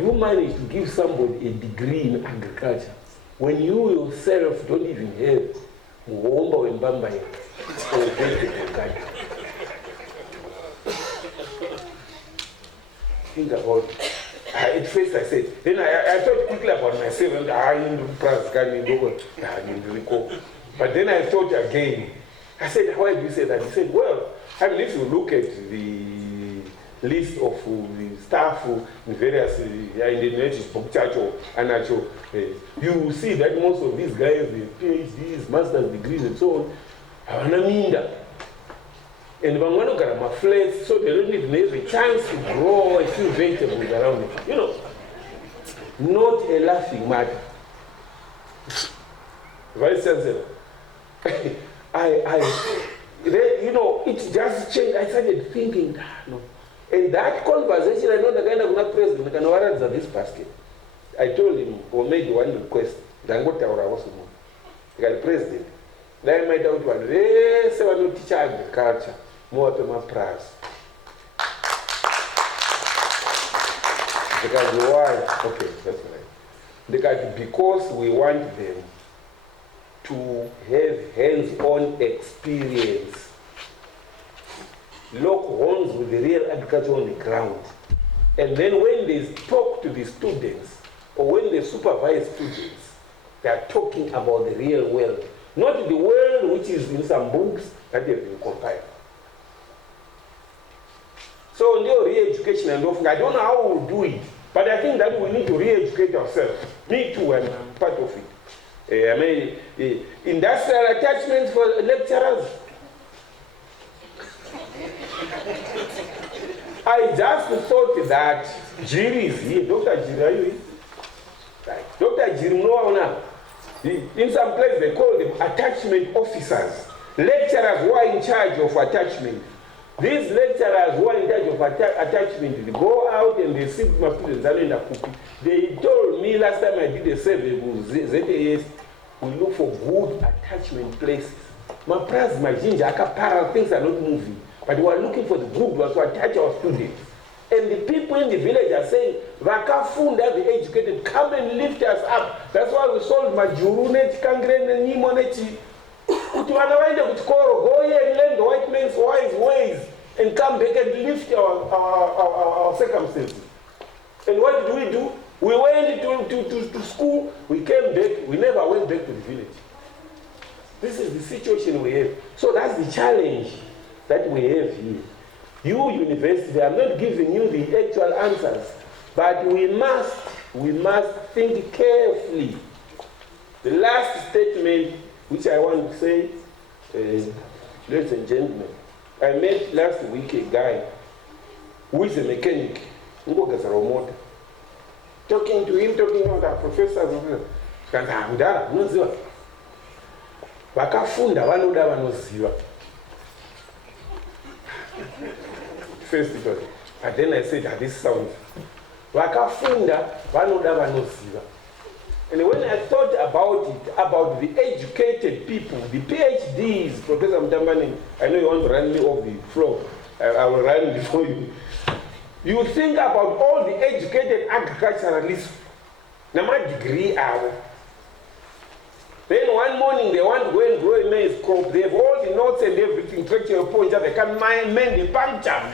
you manage to give somebody a degree in agriculture when you yourself don't even have muhomba wembamba or vegetable garden? Think about it. At first I said, then I thought quickly about myself and but then I thought again. I said, why do you say that? He said, well, I mean, if you look at the list of the staff in various in the you will see that most of these guys, the PhDs, master's degrees, and so on, and my flats, so they don't even have a chance to grow a few vegetables around it. You know, not a laughing matter. Vice Chancellor, you know, it just changed. I started thinking, no. And that conversation, I know the kind of president can warrant this basket. I told him, or made one request, Dangote or I was the president. Then I might out one, they say, no teacher agriculture, more to my price. Because why? Okay, that's right. Because we want them to have hands-on experience, lock horns with the real agriculture on the ground. And then when they talk to the students, or when they supervise students, they are talking about the real world, not the world which is in some books that have been compiled. So, no re-education and I don't know how we'll do it, but I think that we need to re-educate ourselves. Me too, I'm part of it. Industrial attachments for lecturers. I just thought that Jiri is here. Dr. Jiri, are you here? Right. Dr. Jiri, no now. In some place they call them attachment officers. Lecturers who are in charge of attachment. These lecturers who are in charge of attachment, they go out and they sit with my students. They told me last time I did a survey with ZAS, we look for good attachment places. My prize, my ginger, para things are not moving. But we are looking for the group to attach our students. And the people in the village are saying, Vakafunda, the educated, come and lift us up. That's why we sold Majurunet, Kangren, and Nimoneti. Go here and learn the white man's wise ways and come back and lift our circumstances. And what did we do? We went to school, we came back, we never went back to the village. This is the situation we have. So that's the challenge that we have here. You, university, I'm not giving you the actual answers, but we must think carefully. The last statement, which I want to say, ladies and gentlemen, I met last week a guy who is a mechanic, talking to him, talking to the professors, vakafunda vanoda vanoziva. First of all, and then I said, this sounds. Vakafunda vanoda vanoziva. And when I thought about it, about the educated people, the PhDs, Professor Mtambani, I know you want to run me off the floor. I will run before you. You think about all the educated agriculturalists, nama degree hour. Then one morning they want to go and grow a maize crop. They have all the notes and everything, tractor your point, they can mend the puncture.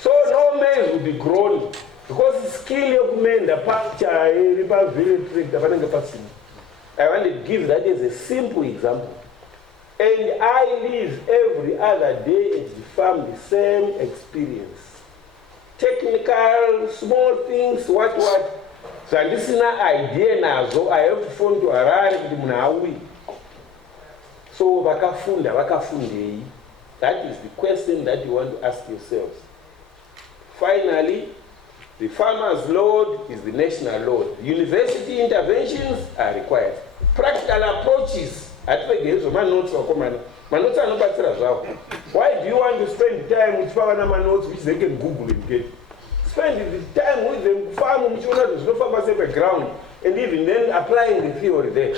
So no maize will be grown. Because the skill of men, the puncture, very trick, I want to give that as a simple example. And I live every other day at the farm, the same experience. Technical, small things, what. So this is an idea now, so I have to phone to Harare. So vakafunde. That is the question that you want to ask yourselves. Finally, the farmer's load is the national load. University interventions are required. Practical approaches. Why do you want to spend time with farmer notes which they can Google and get? Spend the time with them, farm which no farmers have a ground, and even then applying the theory there.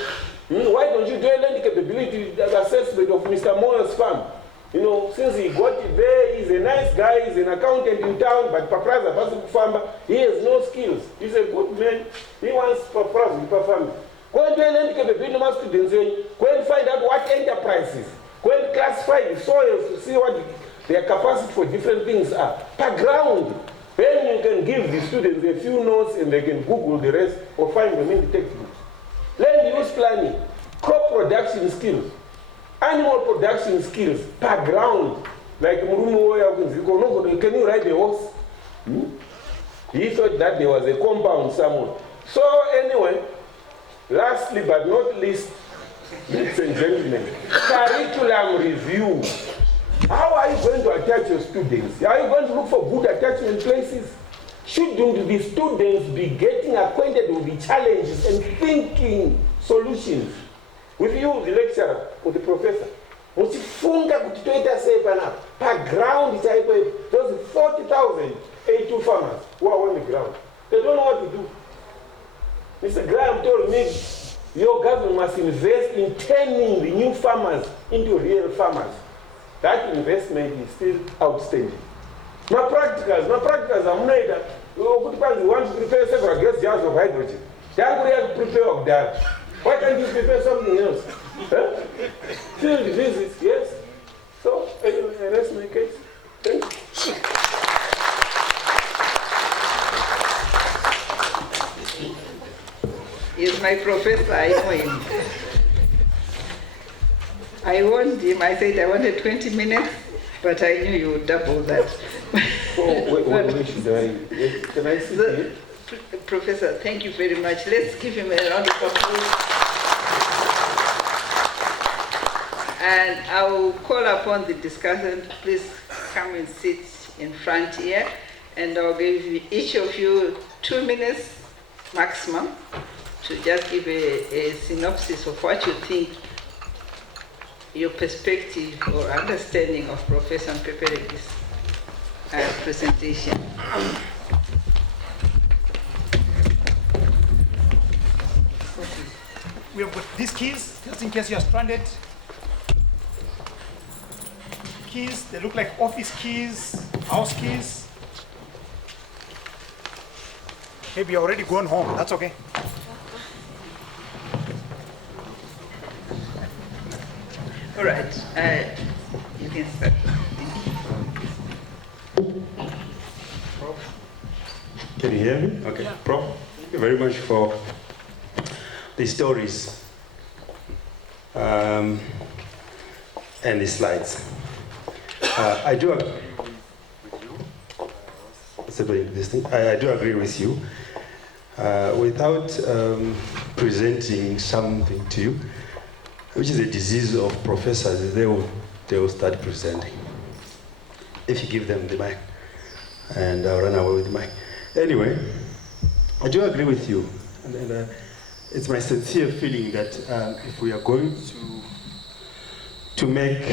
Why don't you do a land capability assessment of Mr. Moyer's farm? You know, since he got there, he's a nice guy, he's an accountant in town, but Papraza Basic Farmer, he has no skills. He's a good man. He wants Papraza to perform. Go and students, go and find out what enterprises, go and classify the soils to see what their capacity for different things are. Per ground. Then you can give the students a few notes and they can Google the rest or find them in the textbooks. Land use planning, crop production skills, animal production skills per ground. Like Murumu, can you ride a horse? He thought that there was a compound somewhere. So anyway, lastly but not least, ladies and gentlemen, curriculum review. How are you going to attach your students? Are you going to look for good attachment places? Shouldn't the students be getting acquainted with the challenges and thinking solutions? With you, the lecturer, or the professor. Muchifunga kutitoita sei panapa. Per ground, those 40,000 A2 farmers who are on the ground. They don't know what to do. Mr. Graham told me, your government must invest in turning the new farmers into real farmers. That investment is still outstanding. My practicals, I'm not you want to prepare several gas jars of hydrogen. They are to prepare of that. Why can't you prepare something else? Field visits, yes. So, anyway, I rest my case. Thank you. He's my professor, I know him. I warned him, I said I wanted 20 minutes, but I knew you would double that. Where should I? Can I sit here? Professor, thank you very much. Let's give him a round of applause. And I will call upon the discussant. Please come and sit in front here, and I'll give each of you 2 minutes maximum to just give a synopsis of what you think your perspective or understanding of Professor Mpeperegi's presentation. We have got these keys, just in case you are stranded. Keys, they look like office keys, house keys. Maybe you're already gone home, that's okay. All right, you can start. Can you hear me? Okay, yeah. Prof, thank you very much for the stories and the slides. I do agree with you. I do agree with you. Without presenting something to you, which is a disease of professors, they will start presenting. If you give them the mic, and I'll run away with the mic. Anyway, I do agree with you. And it's my sincere feeling that if we are going to make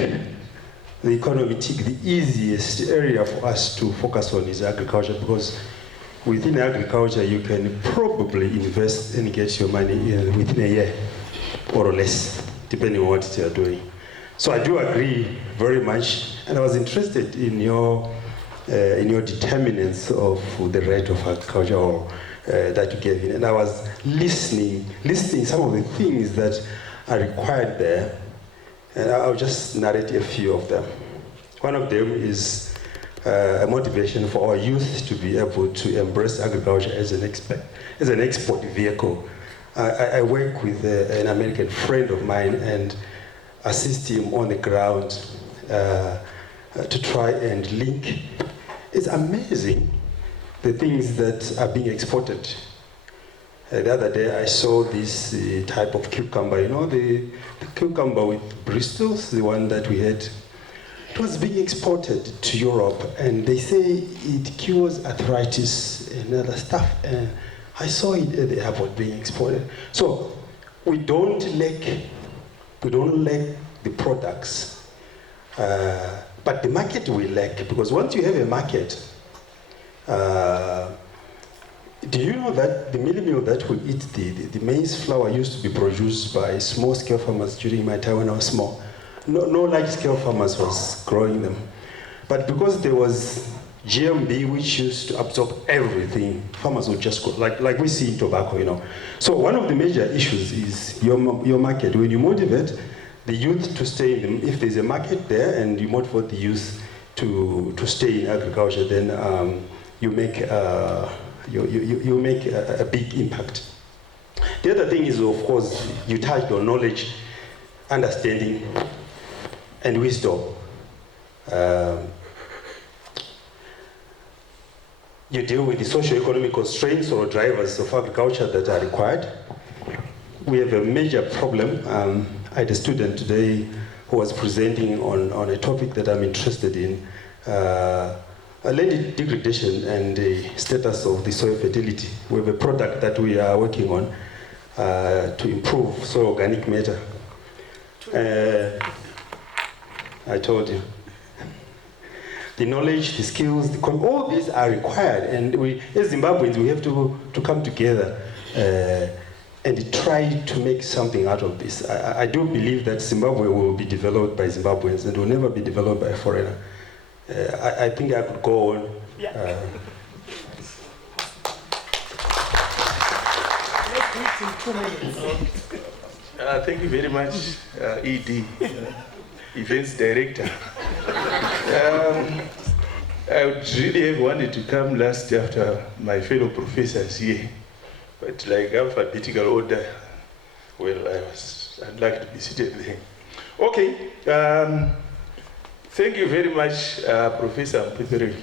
the economy tick, the easiest area for us to focus on is agriculture, because within agriculture you can probably invest and get your money within a year or less, depending on what you are doing. So I do agree very much, and I was interested in your determinants of the rate of agriculture or, that you gave in, and I was listening some of the things that are required there, and I'll just narrate a few of them. One of them is a motivation for our youth to be able to embrace agriculture as an export vehicle. I work with an American friend of mine and assist him on the ground to try and link. It's amazing the things that are being exported. The other day I saw this type of cucumber, you know, the cucumber with bristles, the one that we had. It was being exported to Europe, and they say it cures arthritis and other stuff. And I saw it at the airport being exported. So we don't lack the products, but the market we lack, because once you have a market, do you know that the mealie meal that we eat, the maize flour used to be produced by small-scale farmers during my time when I was small? no large-scale farmers was growing them. But because there was GMB, which used to absorb everything, farmers would just go, like we see in tobacco, you know. So one of the major issues is your market. When you motivate the youth to stay in them, if there's a market there and you motivate the youth to stay in agriculture, then you make you make a big impact. The other thing is, of course, you touched on knowledge, understanding, and wisdom. You deal with the socio-economic constraints or drivers of agriculture that are required. We have a major problem. I had a student today who was presenting on a topic that I'm interested in, land degradation and the status of the soil fertility. We have a product that we are working on to improve soil organic matter. I told you. The knowledge, the skills, all these are required, and we, as Zimbabweans, we have to come together and try to make something out of this. I do believe that Zimbabwe will be developed by Zimbabweans and will never be developed by a foreigner. I think I could go on. Yeah. Thank you very much, ED, Events Director. I would really have wanted to come last after my fellow professors here, but like alphabetical order, well, I'd like to be seated there. Okay, thank you very much, Professor Mpetheri,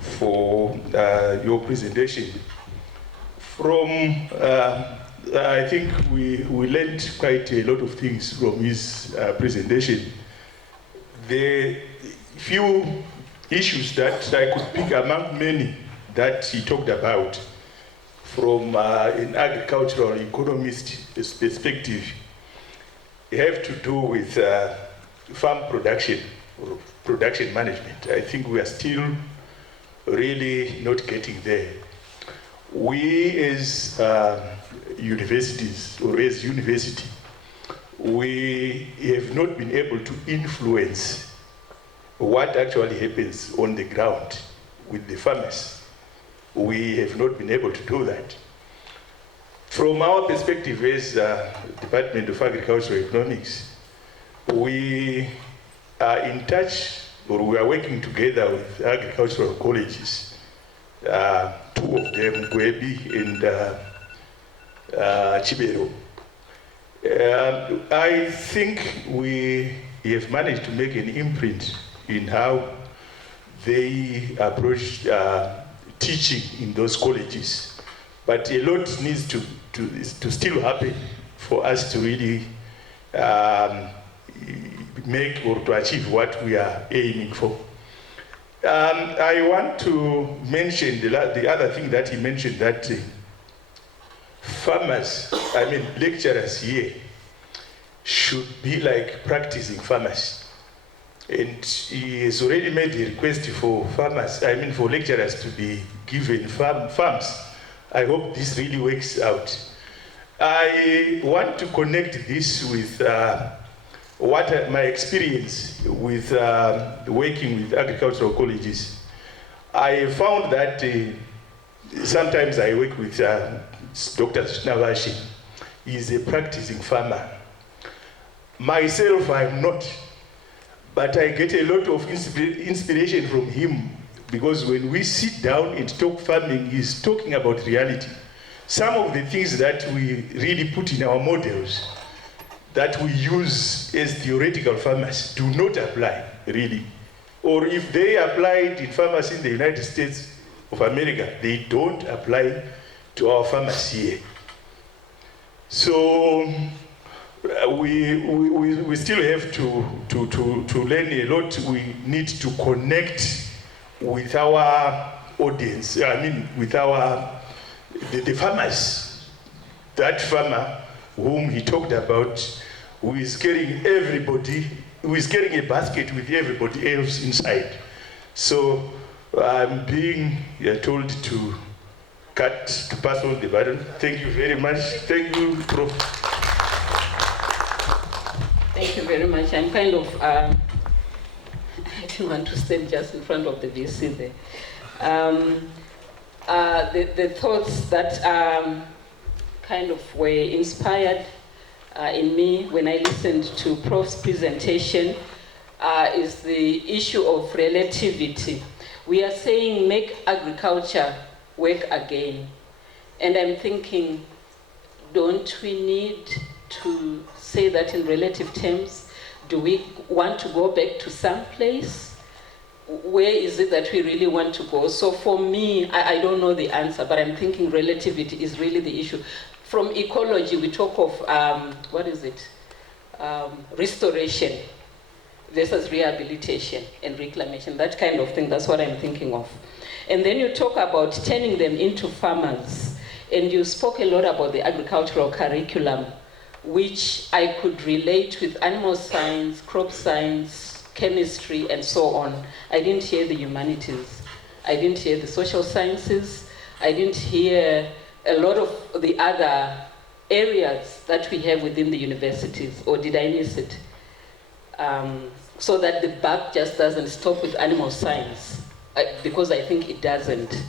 for your presentation. From, I think we learned quite a lot of things from his presentation. The few issues that I could pick among many that he talked about from an agricultural economist perspective have to do with farm production or production management. I think we are still really not getting there. We as universities or as university, we have not been able to influence what actually happens on the ground with the farmers. We have not been able to do that. From our perspective as Department of Agricultural Economics, we are in touch, or we are working together with agricultural colleges, two of them, Gwebi and Chibero. I think we have managed to make an imprint in how they approach teaching in those colleges. But a lot needs to still happen for us to really make or to achieve what we are aiming for. I want to mention the other thing that he mentioned, that farmers, lecturers here should be like practicing farmers. And he has already made a request for farmers, for lecturers to be given farms. I hope this really works out. I want to connect this with my experience with working with agricultural colleges. I found that sometimes I work with Dr. Navashi. He's a practicing farmer. Myself, I'm not. But I get a lot of inspiration from him, because when we sit down and talk farming, he's talking about reality. Some of the things that we really put in our models, that we use as theoretical farmers, do not apply, really. Or if they applied in farmers in the United States of America, they don't apply to our farmers here. So we still have to learn a lot. We need to connect with our audience, with the farmers. That farmer whom he talked about, who is carrying everybody, who is carrying a basket with everybody else inside. So I'm being told to pass on the baton. Thank you very much. Thank you, Prof. Thank you very much. I'm kind of, I didn't want to stand just in front of the VC there. The thoughts that kind of were inspired in me when I listened to Prof's presentation is the issue of relativity. We are saying make agriculture work again. And I'm thinking, don't we need to say that in relative terms? Do we want to go back to some place? Where is it that we really want to go? So for me, I don't know the answer, but I'm thinking relativity is really the issue. From ecology, we talk of, restoration versus rehabilitation and reclamation, that kind of thing. That's what I'm thinking of. And then you talk about turning them into farmers. And you spoke a lot about the agricultural curriculum, which I could relate with animal science, crop science, chemistry, and so on. I didn't hear the humanities. I didn't hear the social sciences. I didn't hear a lot of the other areas that we have within the universities, or did I miss it? So that the buck just doesn't stop with animal science, because I think it doesn't.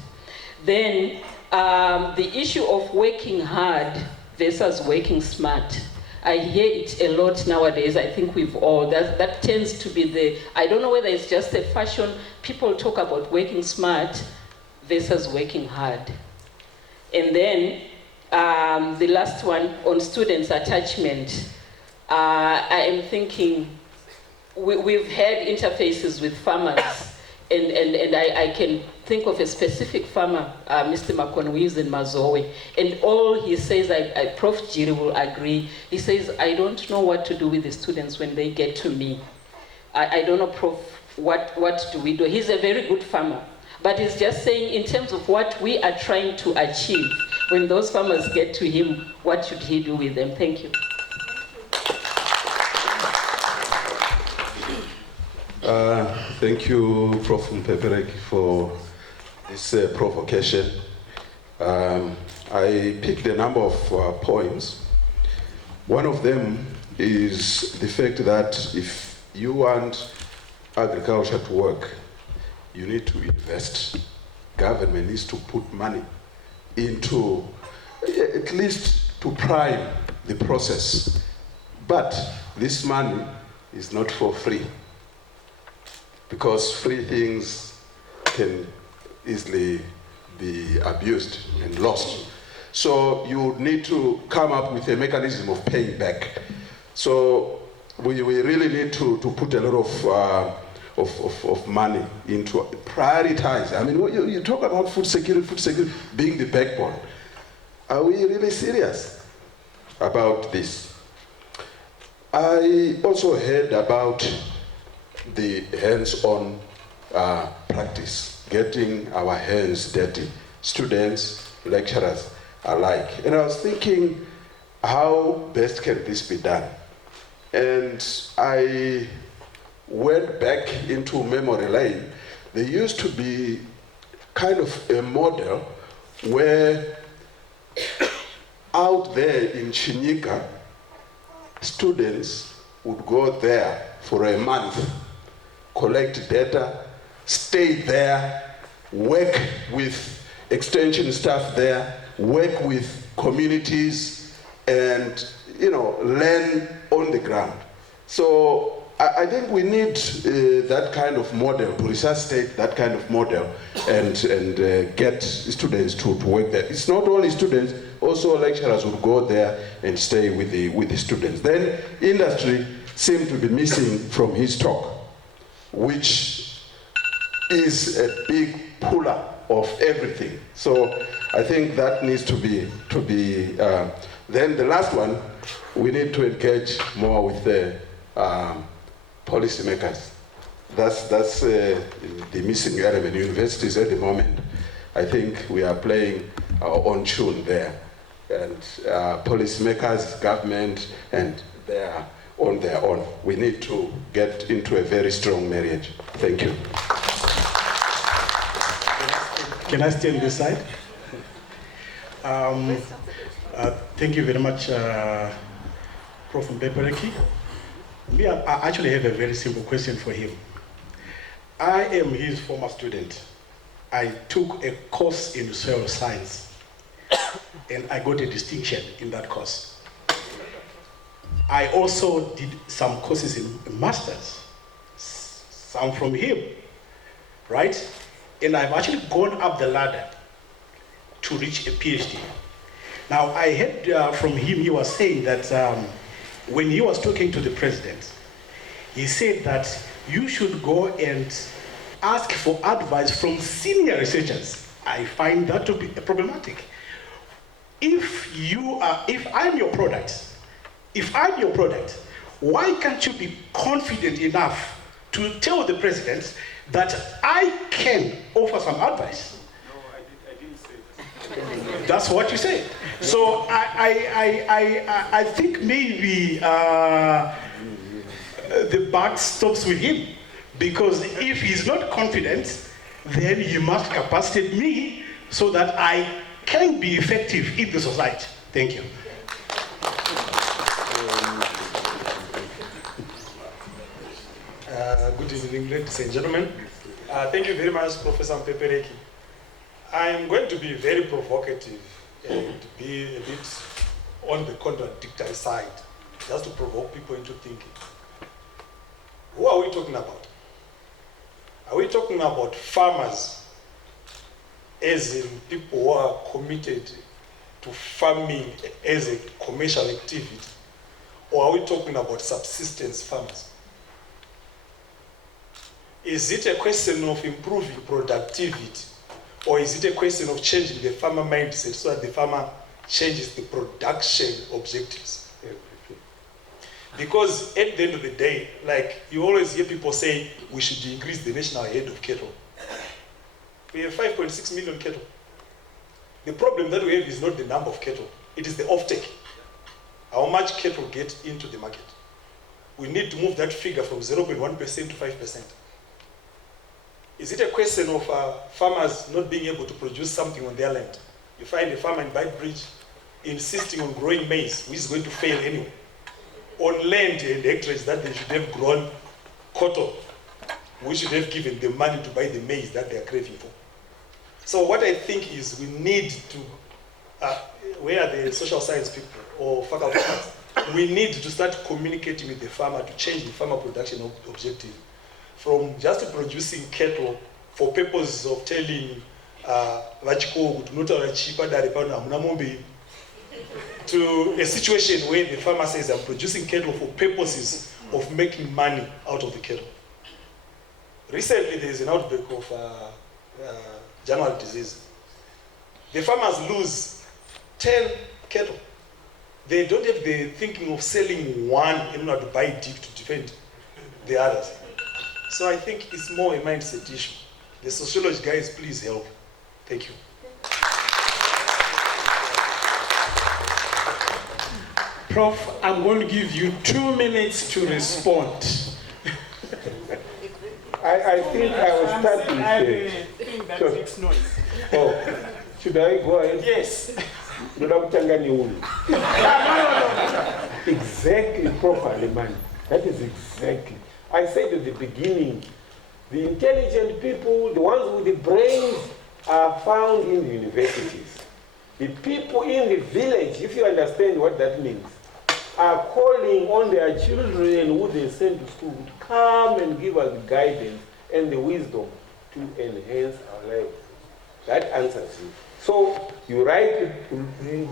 Then the issue of working hard versus working smart. I hear it a lot nowadays. I think we've all, that tends to be the, I don't know whether it's just a fashion. People talk about working smart versus working hard. And then the last one on students' attachment. I am thinking, we've had interfaces with farmers, and I can think of a specific farmer, Mr. Makon, who is in Mazowe, and all he says, Prof. Jiri will agree, he says, I don't know what to do with the students when they get to me. I don't know, Prof, what do we do? He's a very good farmer, but he's just saying in terms of what we are trying to achieve, when those farmers get to him, what should he do with them? Thank you. Thank you, Prof. Mpepereki, for this provocation. I picked a number of points. One of them is the fact that if you want agriculture to work, you need to invest. Government needs to put money into, at least to prime the process. But this money is not for free, because free things can easily be abused and lost. So you need to come up with a mechanism of paying back. So we really need to put a lot of money into prioritize. I mean, you talk about food security being the backbone. Are we really serious about this? I also heard about the hands-on practice, getting our hands dirty, students, lecturers alike. And I was thinking, how best can this be done? And I went back into memory lane. There used to be kind of a model where out there in Chinyika, students would go there for a month, collect data, stay there, work with extension staff there, work with communities, and learn on the ground. So I think we need that kind of model, to resuscitate that kind of model, and get students to work there. It's not only students, also lecturers would go there and stay with the students. Then industry seemed to be missing from his talk, which is a big puller of everything. So I think that needs to be. Then the last one, we need to engage more with the policymakers. That's the missing element. Universities at the moment, I think we are playing our own tune there, and policymakers, government, and they are on their own. We need to get into a very strong marriage. Thank you. Can I stay on this side? Thank you very much, Prof. Mpepereki. Me, I actually have a very simple question for him. I am his former student. I took a course in soil science, and I got a distinction in that course. I also did some courses in masters, some from him, right? And I've actually gone up the ladder to reach a PhD. Now, I heard from him, he was saying that when he was talking to the president, he said that you should go and ask for advice from senior researchers. I find that to be problematic. If I'm your product, why can't you be confident enough to tell the president that I can offer some advice? No, I didn't say that. That's what you said. So I think maybe the buck stops with him, because if he's not confident, then he must capacitate me so that I can be effective in the society. Thank you. Good evening, ladies and gentlemen. Thank you very much, Professor Mpepereki. I'm going to be very provocative and be a bit on the contradictory side, just to provoke people into thinking. Who are we talking about? Are we talking about farmers, as in people who are committed to farming as a commercial activity? Or are we talking about subsistence farmers? Is it a question of improving productivity, or is it a question of changing the farmer mindset so that the farmer changes the production objectives? Because at the end of the day, like you always hear people say, we should increase the national head of cattle. We have 5.6 million cattle. The problem that we have is not the number of cattle, it is the offtake. How much cattle get into the market. We need to move that figure from 0.1% to 5%. Is it a question of farmers not being able to produce something on their land? You find a farmer in Beitbridge insisting on growing maize, which is going to fail anyway, on land and acreage that they should have grown cotton, we should have given them money to buy the maize that they are craving for. So what I think is we need to, where are the social science people or faculties, we need to start communicating with the farmer to change the farmer production objective from just producing cattle for purposes of telling to a situation where the farmer says, I'm producing cattle for purposes of making money out of the cattle. Recently, there is an outbreak of January disease. The farmers lose 10 cattle. They don't have the thinking of selling one in order to buy deep to defend the others. So I think it's more a mindset issue. The sociology guys, please help. Thank you. Prof, I'm going to give you 2 minutes to respond. I think I will start with I think that makes noise. Oh, should I go ahead? Yes. No. Exactly, properly, man. That is exactly. I said at the beginning, the intelligent people, the ones with the brains, are found in the universities. The people in the village, if you understand what that means, are calling on their children who they send to school to come and give us the guidance and the wisdom to enhance our lives. That answers you. So you rightly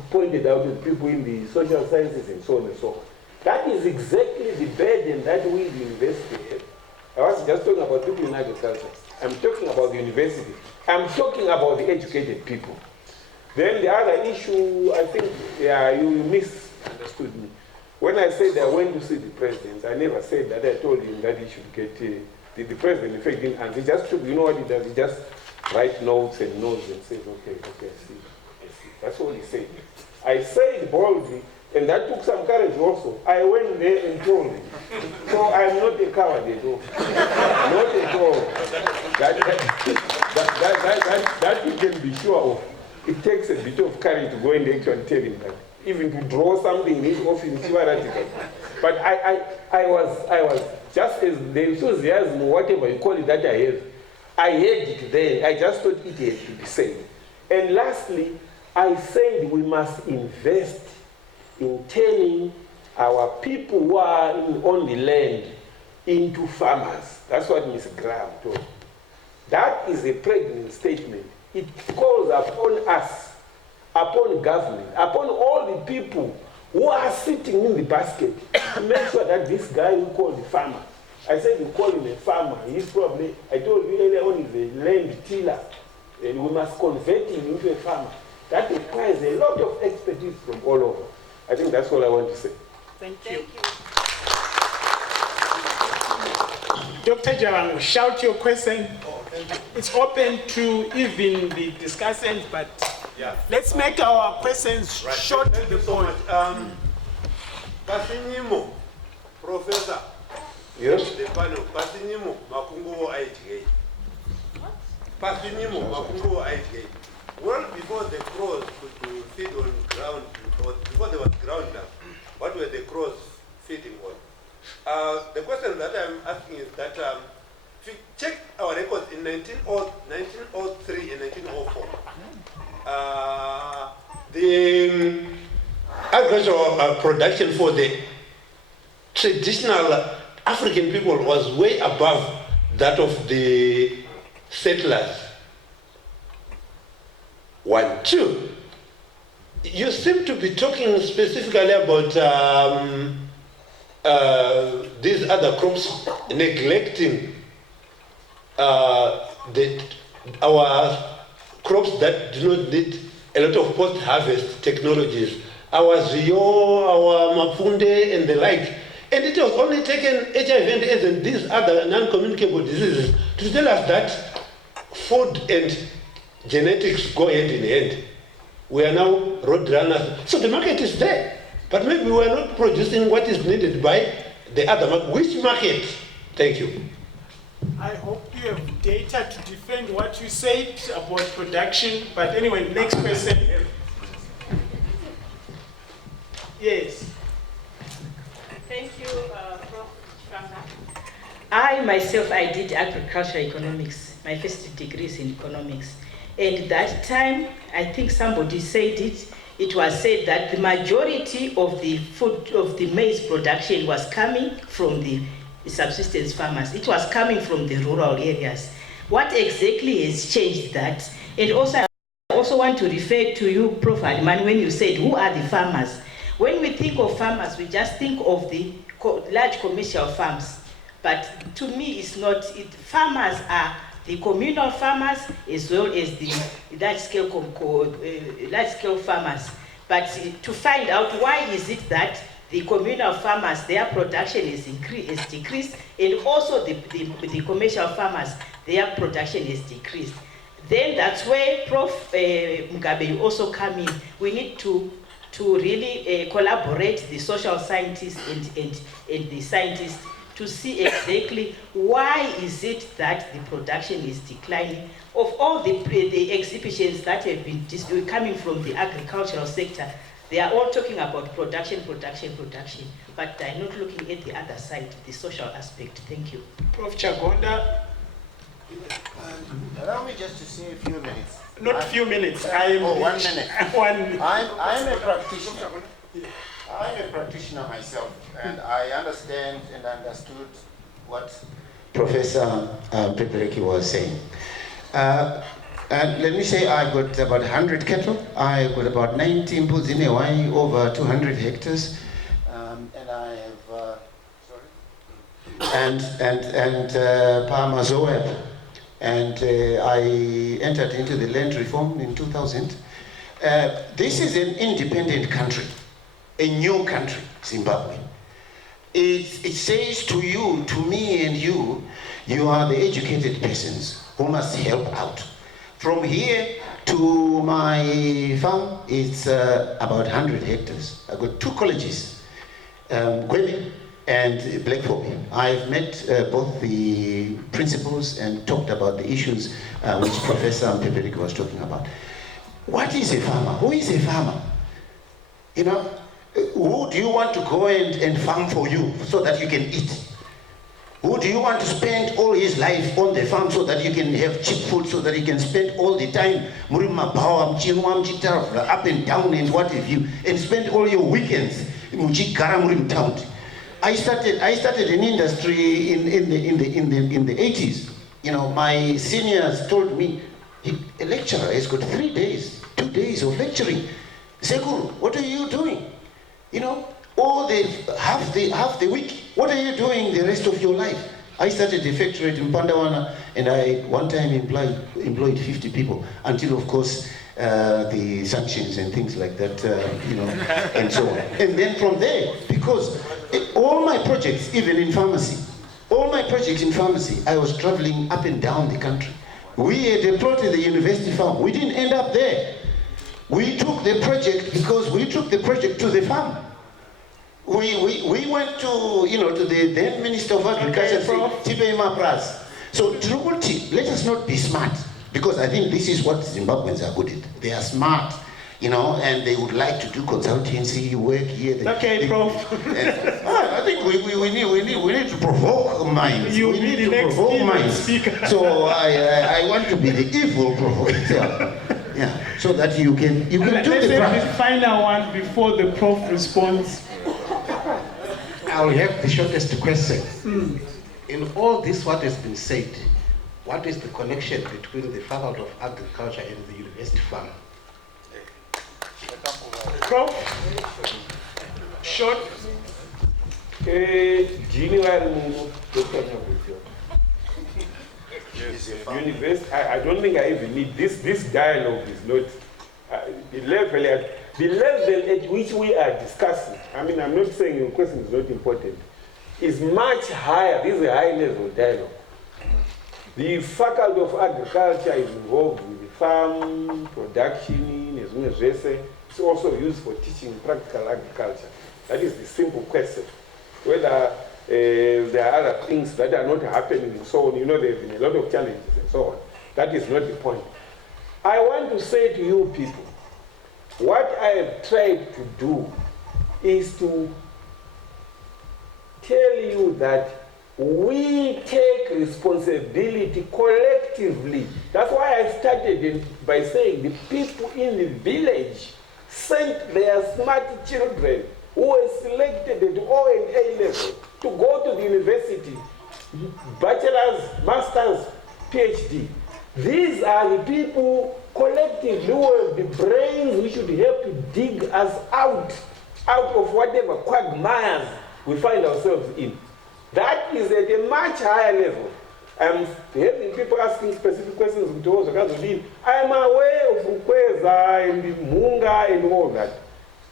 pointed out to the people in the social sciences and so on and so on. That is exactly the burden that we, the university, have. I was just talking about people in agriculture. I'm talking about the university. I'm talking about the educated people. Then the other issue, I think, you misunderstood me. When I said I went to see the president, I never said that. I told him that he should get the president. In fact, didn't answer. He just took, you know what he does? He just writes notes and notes and says, okay, I see. That's all he said. I said boldly, and that took some courage also. I went there and told him. So I'm not a coward at all. Not at all. That you can be sure of. It takes a bit of courage to go and actually tell him that. even to draw something in office. But I was just as the enthusiasm, whatever you call it, that I had it then. I just thought it had to be said. And lastly, I said we must invest in turning our people who are on the land into farmers. That's what Ms. Graham told. That is a pregnant statement. It calls upon us, upon government, upon all the people who are sitting in the basket to make sure that this guy we call the farmer, I said we call him a farmer, he's probably, I told you earlier on, he's a land tiller, and we must convert him into a farmer. That requires a lot of expertise from all over. I think that's all I want to say. Thank you. Dr. Jawangu, shout your question. It's open to even the discussants, but yeah. Let's make our questions short to the point. Pasinyimo, Professor. Yes. The panel. Pasinyimo, Makungo ITA. Pasinyimo, Makungo ITA. Well, before the crows could feed on ground, or before there was ground up, what were the crows feeding on? The question that I'm asking is that if you check our records in 1903 and 1904, the agricultural production for the traditional African people was way above that of the settlers. 1, 2. You seem to be talking specifically about these other crops neglecting our crops that do not need a lot of post-harvest technologies. Our Zio, our Mafunde, and the like. And it was only taken HIV and AIDS and these other non-communicable diseases to tell us that food and genetics go hand in hand. We are now road runners. So the market is there. But maybe we are not producing what is needed by the other market. Which market? Thank you. I hope you have data to defend what you said about production. But anyway, next question. Yes. Thank you, Prof. Chifanga. I myself, I did agricultural economics. My first degree is in economics. And that time, I think somebody said it, it was said that the majority of the food, of the maize production was coming from the subsistence farmers. It was coming from the rural areas. What exactly has changed that? And also, I also want to refer to you, Prof. Adman, when you said, who are the farmers? When we think of farmers, we just think of the large commercial farms. But to me, it's not, farmers are the communal farmers as well as the large-scale farmers. But to find out why is it that the communal farmers, their production is decreased, and also the commercial farmers, their production is decreased. Then that's where Prof. Mugabe also come in. We need to really collaborate, the social scientists and the scientists, to see exactly why is it that the production is declining. Of all the exhibitions that have been coming from the agricultural sector, they are all talking about production, but they're not looking at the other side, the social aspect. Thank you. Prof. Chagonda. Allow me just to say a few minutes. Not a few minutes. 1 minute. 1 minute. I'm a practitioner. I'm a practitioner myself, and I understand and understood what Professor Pepereki was saying. And let me say I've got about 100 cattle. I've got about 19 bulls in Hawaii, over 200 hectares, and I have Palmer Zoeb. And I entered into the land reform in 2000. This is an independent country, a new country, Zimbabwe. It says to you, to me and you, you are the educated persons who must help out. From here to my farm, it's about 100 hectares. I've got 2 colleges, Gwemi and Blackthorpe. I've met both the principals and talked about the issues which Professor Pepereki was talking about. What is a farmer? Who is a farmer? You know, who do you want to go and farm for you so that you can eat? Who do you want to spend all his life on the farm so that you can have cheap food, so that he can spend all the time up and down and what have you, and spend all your weekends town? I started an industry in the 80s. You know, my seniors told me, a lecturer has got 3 days, 2 days of lecturing. Sekuru, what are you doing? You know, all the half the week. What are you doing the rest of your life? I started a factory in Pandawana, and I one time employed 50 people until, of course, the sanctions and things like that, you know, and so on. And then from there, because all my projects, even in pharmacy, I was traveling up and down the country. We had a plot at the university farm. We didn't end up there. We took the project because we took the project to the farm. We went to, you know, to the then Minister of Agriculture, So let us not be smart, because I think this is what Zimbabweans are good at. They are smart, you know, and they would like to do consultancy work here. Prof. I think we need to provoke minds. We need to provoke minds. So I want to be the evil provocateur. Yeah, so that you can do Let's the final one before the Prof responds. I'll have the shortest question. In all this what has been said, what is the connection between the Faculty of Agriculture and the university farm? Prof, short. University, I don't think I even need this dialogue is not the level at which we are discussing. I mean, I'm not saying your question is not important. Is much higher. This is a high level dialogue. The Faculty of Agriculture is involved with the farm production, as well as it's also used for teaching practical agriculture. That is the simple question. Whether there are other things that are not happening and so on, you know, there have been a lot of challenges and so on. That is not the point. I want to say to you people, what I have tried to do is to tell you that we take responsibility collectively. That's why I started by saying the people in the village sent their smart children who were selected at O and A level to go to the university, bachelor's, master's, PhD. These are the people collectively who have the brains we should help to dig us out of whatever quagmires we find ourselves in. That is at a much higher level. I'm having people asking specific questions. I'm aware of Rukweza and Munga and all that.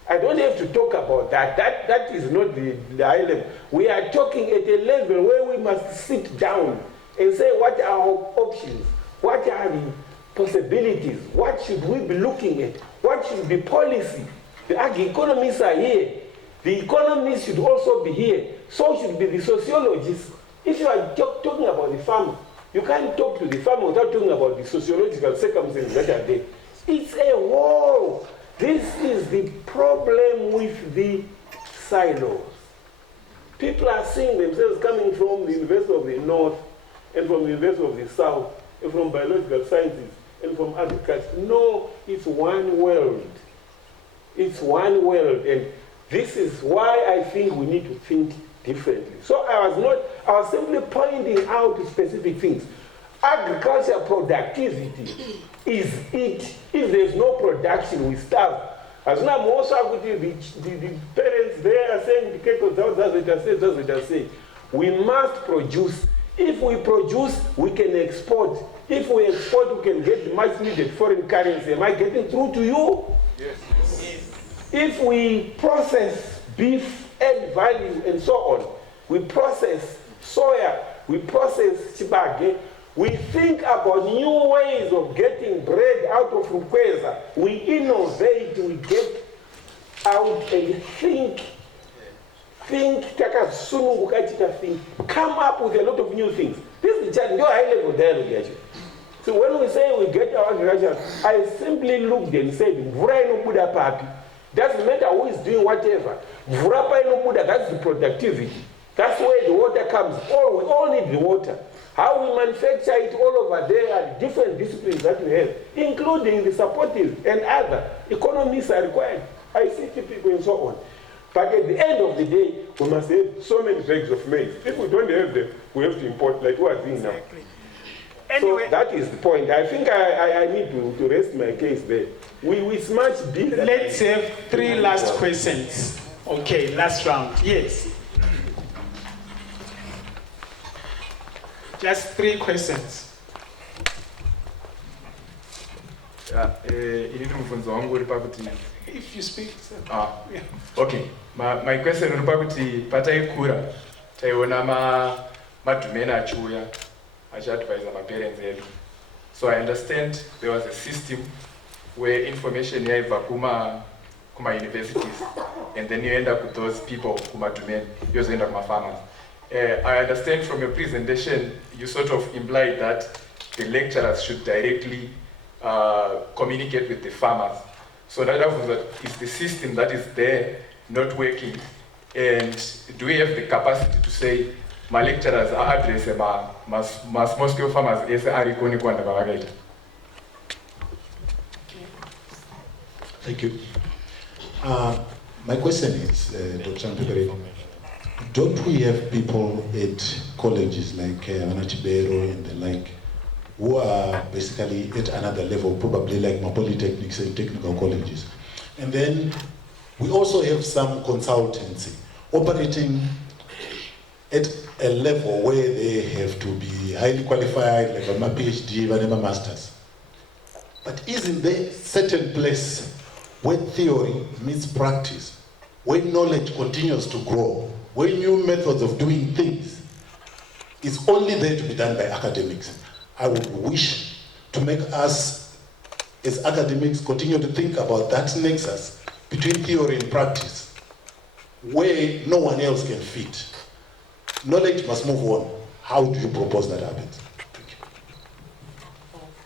I don't have to talk about that. That is not the high level. We are talking at a level where we must sit down and say what are our options, what are the possibilities, what should we be looking at, what should be policy. The agri-economists are here. The economists should also be here. So should be the sociologists. If you are talking about the farmer, you can't talk to the farmer without talking about the sociological circumstances that are there. It's a wall. This is the problem with the silos. People are seeing themselves coming from the University of the North and from the University of the South and from biological sciences and from agriculture. No, it's one world. It's one world, and this is why I think we need to think differently. So I was simply pointing out specific things. Agriculture productivity is it. If there's no production, we starve. As now most of the parents there are saying the cattle, that's what I say. We must produce. If we produce, we can export. If we export, we can get much needed foreign currency. Am I getting through to you? Yes. If we process beef, add value, and so on, we process soya, we process chibage, we think about new ways of getting bread out of Rukweza, we innovate, we get out and think, come up with a lot of new things. This is just your high level dialogue actually. So when we say we get our agriculture, I simply looked and said, papi. Doesn't matter who is doing whatever. Mvurapa inobuda, that's the productivity. That's where the water comes. We all need the water. How we manufacture it all over there are different disciplines that we have, including the supportive and other. Economists are required, ICT people and so on. But at the end of the day, we must have so many bags of maize. If we don't have them, we have to import like what we now. Anyway, so that is the point. I think I need to rest my case there. We smart deal. Let's have 3 last questions. Okay, last round. Yes. Just 3 questions. If you speak. Yeah. Okay. My question is about the Pataikura. Taiwana Madumena Chuya. I should advise my parents early. So I understand there was a system where information here kuma universities, and then you end up with those people kuma domain, you also end up with farmers. I understand from your presentation, you sort of implied that the lecturers should directly communicate with the farmers. So that is the system that is there not working, and do we have the capacity to say my lecturers are addressing my small scale farmers as arikoni kwanda bavagaita? Thank you. My question is, Dr. Mpepere, don't we have people at colleges like Anatibero and the like who are basically at another level, probably like my polytechnics and technical colleges? And then we also have some consultancy operating at a level where they have to be highly qualified, like a PhD, a master's. But isn't there a certain place where theory meets practice, where knowledge continues to grow, where new methods of doing things is only there to be done by academics? I would wish to make us, as academics, continue to think about that nexus between theory and practice, where no one else can fit. Knowledge must move on. How do you propose that happens?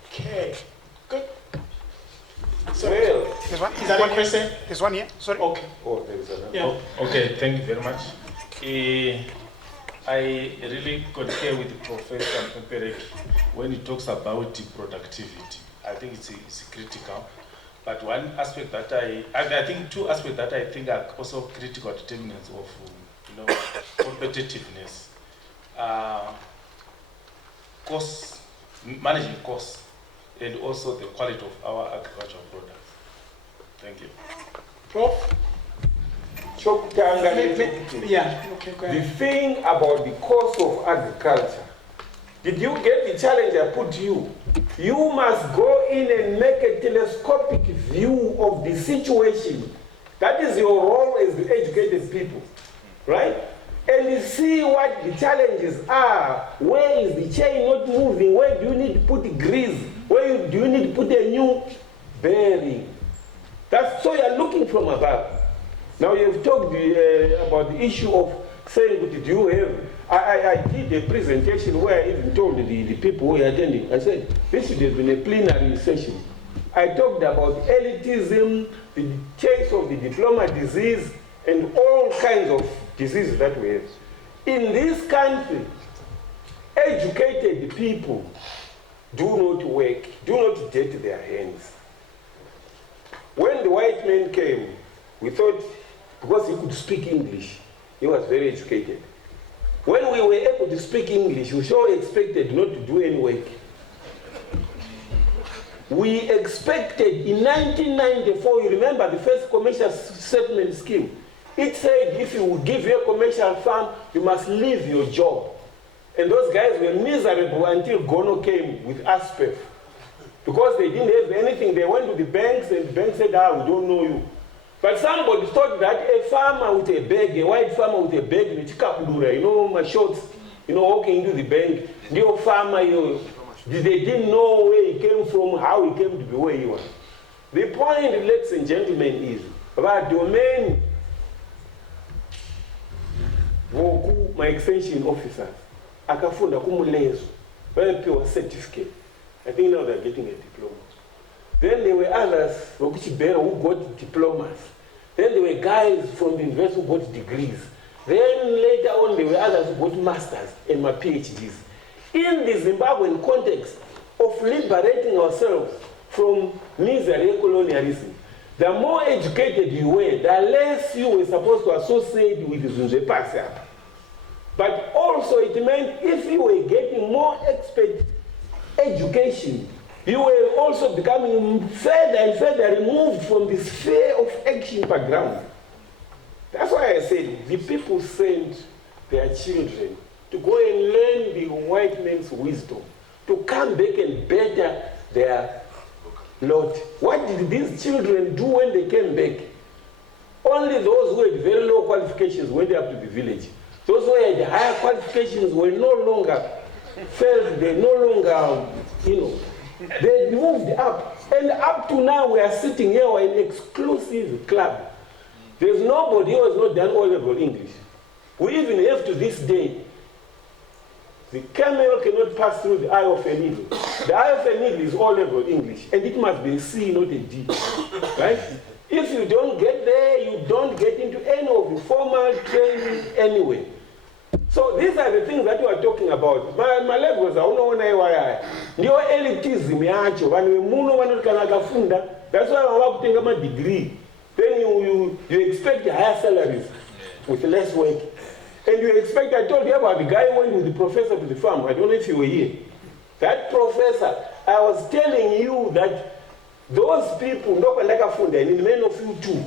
Okay, good. So, is that a question? There's one here. Sorry. Okay. Oh, there is another. Yeah. Okay, thank you very much. I really concur with Professor Mpepere when he talks about productivity. I think it's critical. But one aspect that I think 2 aspects that I think are also critical determinants of competitiveness. Costs, managing costs, and also the quality of our agricultural products. Thank you. Prof? Yeah, okay, go ahead. The thing about the cost of agriculture, did you get the challenge I put to you? You must go in and make a telescopic view of the situation. That is your role as the educated people, right? And see what the challenges are. Where is the chain not moving? Where do you need to put grease? Where do you need to put a new bearing? So you're looking from above. Now you've talked about the issue of saying, do you have... I did a presentation where I even told the people who were attending, I said, this should have been a plenary session. I talked about elitism, the case of the diploma disease, and all kinds of diseases that we have. In this country, educated people do not work, do not dirty their hands. When the white man came, we thought, because he could speak English, he was very educated. When we were able to speak English, we sure expected not to do any work. We expected in 1994, you remember the first commercial settlement scheme, it said if you would give your commercial farm, you must leave your job. And those guys were miserable until Gono came with ASPEF. Because they didn't have anything, they went to the banks and the bank said, we don't know you. But somebody thought that a farmer with a bag, a white farmer with a bag, my shorts, walking into the bank, new farmer, they didn't know where he came from, how he came to be where he was. The point, ladies and gentlemen, is about domain. My extension officer, akafunda kumulezo, pure certificate. I think now they're getting a diploma. Then there were others, who got diplomas. Then there were guys from the university who got degrees. Then later on, there were others who got masters and my PhDs. In the Zimbabwean context of liberating ourselves from misery and colonialism, the more educated you were, the less you were supposed to associate with the Zunzepasi. But also it meant if you were getting more expert education, you were also becoming further and further removed from the sphere of action background. That's why I said the people send their children to go and learn the white man's wisdom, to come back and better their lot. What did these children do when they came back? Only those who had very low qualifications went up to the village. Those who had higher qualifications were no longer felt, they no longer, they moved up. And up to now, we are sitting here in an exclusive club. There's nobody who has not done O-level English. We even have to this day, the camel cannot pass through the eye of a needle. The eye of a needle is O-level English, and it must be a C, not a D. Right? If you don't get there, you don't get into any of the formal training anyway. So these are the things that we are talking about. My levels are unaona ndio elitism yacho vanhu vemuno vanoti kana akafunda, that's why vava kutenga my degree. Then you expect higher salaries with less work. And you expect, I told you about the guy who went with the professor to the farm. I don't know if you were here. That professor, I was telling you that those people, and many of you too,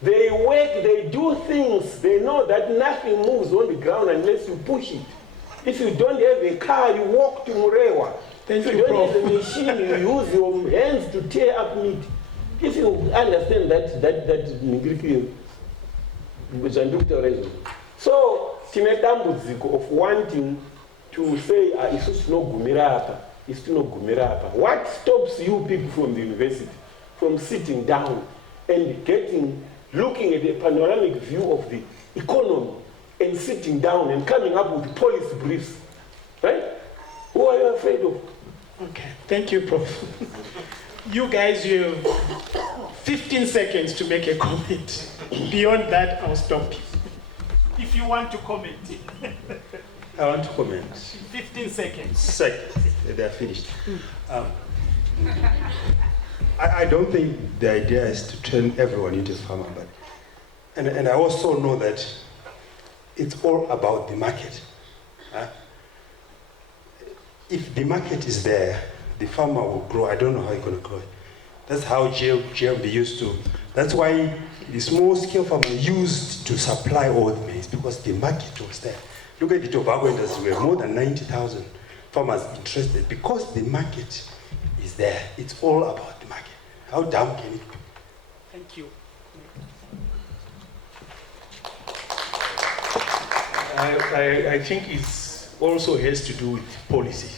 they work, they do things, they know that nothing moves on the ground unless you push it. If you don't have a car, you walk to Murewa. If you don't have a machine, you use your hands to tear up meat. If you understand that so, tinetambudziko of wanting to say, isusu tinogumira apa, isusu tinogumira apa. What stops you people from the university from sitting down and looking at a panoramic view of the economy and sitting down and coming up with policy briefs? Right? Who are you afraid of? Okay, thank you, Prof. You guys, you have 15 seconds to make a comment. Beyond that, I'll stop you. If you want to comment. I want to comment. 15 seconds. Seconds. They're finished. I don't think the idea is to turn everyone into a farmer, but and I also know that it's all about the market. If the market is there, the farmer will grow. I don't know how he's going to grow it. That's how GMB used to. That's why the small-scale farmer used to supply all the maize, because the market was there. Look at the tobacco industry. We have more than 90,000 farmers interested because the market is there. It's all about the market. How dumb can it be? Thank you. I think it also has to do with policy.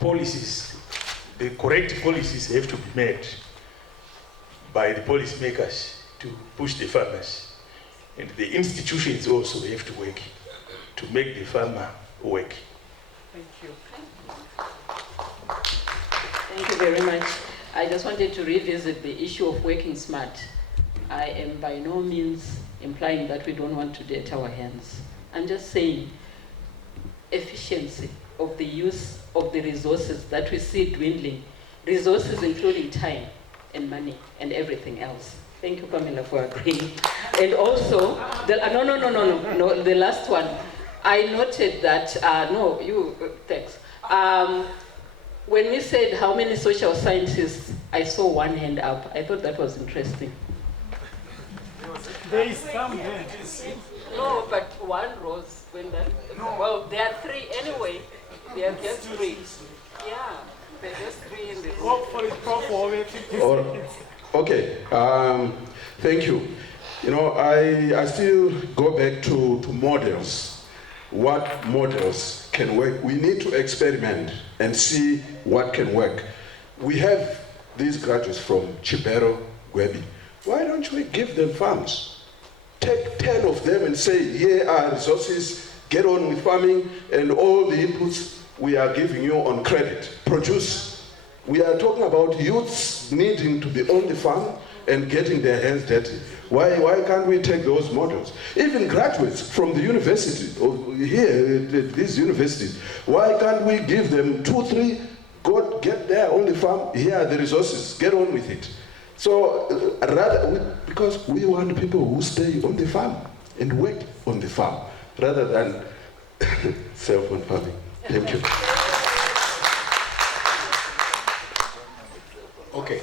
Policies, the correct policies have to be made by the policymakers to push the farmers. And the institutions also have to work to make the farmer work. Thank you. Thank you very much. I just wanted to revisit the issue of working smart. I am by no means implying that we don't want to dirty our hands. I'm just saying efficiency of the use of the resources that we see dwindling, resources including time and money and everything else. Thank you, Pamela, for agreeing. And also, the last one. I noted that, thanks. When we said how many social scientists, I saw one hand up. I thought that was interesting. There is some there. No, but one rose when that. No. Well, there are three anyway. There are just three. Yeah, there are just three in the room. Go for it, Prof. Okay, thank you. You know, I still go back to models. What models can work? We need to experiment and see what can work. We have these graduates from Chibero, Gwebi. Why don't we give them farms? Take 10 of them and say, here are resources, get on with farming, and all the inputs we are giving you on credit. Produce. We are talking about youths needing to be on the farm and getting their hands dirty. Why can't we take those models? Even graduates from the university, or here at these universities, why can't we give them 2, 3, go get there on the farm, here are the resources, get on with it. So because we want people who stay on the farm and work on the farm, rather than cell-phone farming. Thank you. Okay.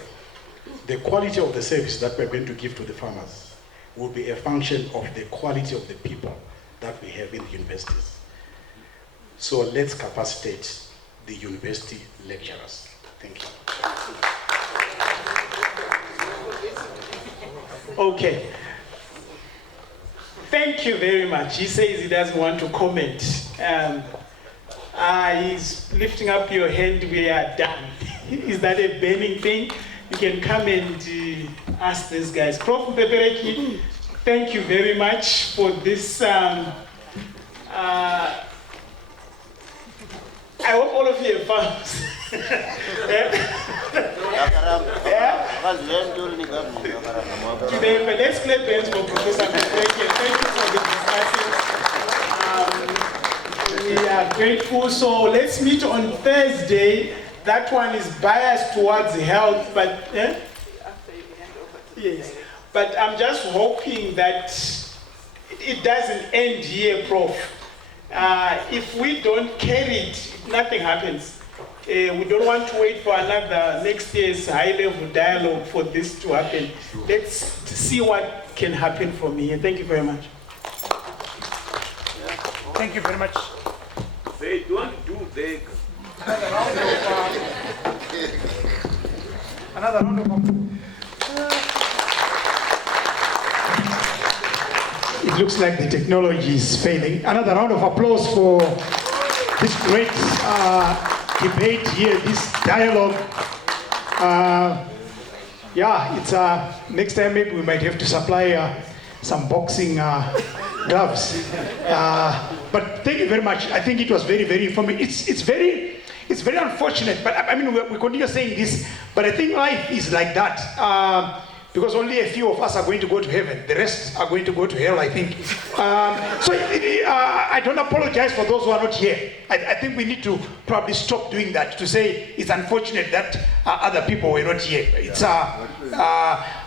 The quality of the service that we're going to give to the farmers will be a function of the quality of the people that we have in the universities. So let's capacitate the university lecturers. Thank you. Okay. Thank you very much. He says he doesn't want to comment. He's lifting up your hand. We are done. Is that a burning thing? You can come and ask these guys. Prof. Pepereki, thank you very much for this. I hope all of you have farms. Today, let's clap hands for Professor Pepereki. Thank you for the discussion. We are grateful. So let's meet on Thursday. That one is biased towards health, but yes. But I'm just hoping that it doesn't end here, Prof. If we don't carry it, nothing happens. We don't want to wait for another next year's high-level dialogue for this to happen. Let's see what can happen from here. Thank you very much. Thank you very much. They don't do they. Another round of applause. It looks like the technology is failing. Another round of applause for this great debate here, this dialogue. Yeah, it's next time maybe we might have to supply some boxing gloves. But thank you very much. I think it was very, very informative. It's very unfortunate, but I mean, we continue saying this, but I think life is like that. Because only a few of us are going to go to heaven. The rest are going to go to hell, I think. I don't apologize for those who are not here. I think we need to probably stop doing that, to say it's unfortunate that other people were not here.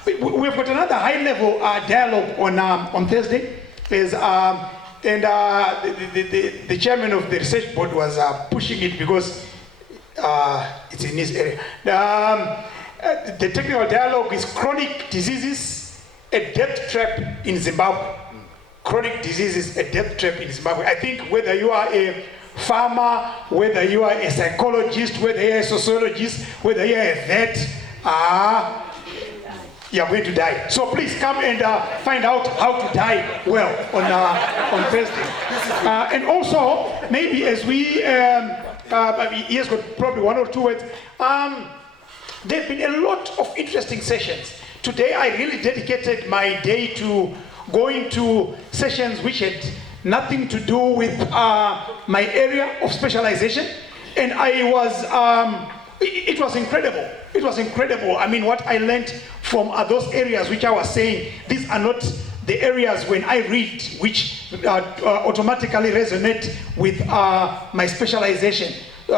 We've got another high-level dialogue on Thursday. The chairman of the research board was pushing it because it's in his area. The technical dialogue is chronic diseases, a death trap in Zimbabwe. Chronic diseases, a death trap in Zimbabwe. I think whether you are a farmer, whether you are a psychologist, whether you are a sociologist, whether you are a vet, you are going to die. So please come and find out how to die well on Thursday. And also, maybe as we, he has got probably 1 or 2 words. There have been a lot of interesting sessions. Today I really dedicated my day to going to sessions which had nothing to do with my area of specialization. And I was, it was incredible. It was incredible. I mean, what I learned from those areas which I was saying, these are not the areas when I read which automatically resonate with my specialization. With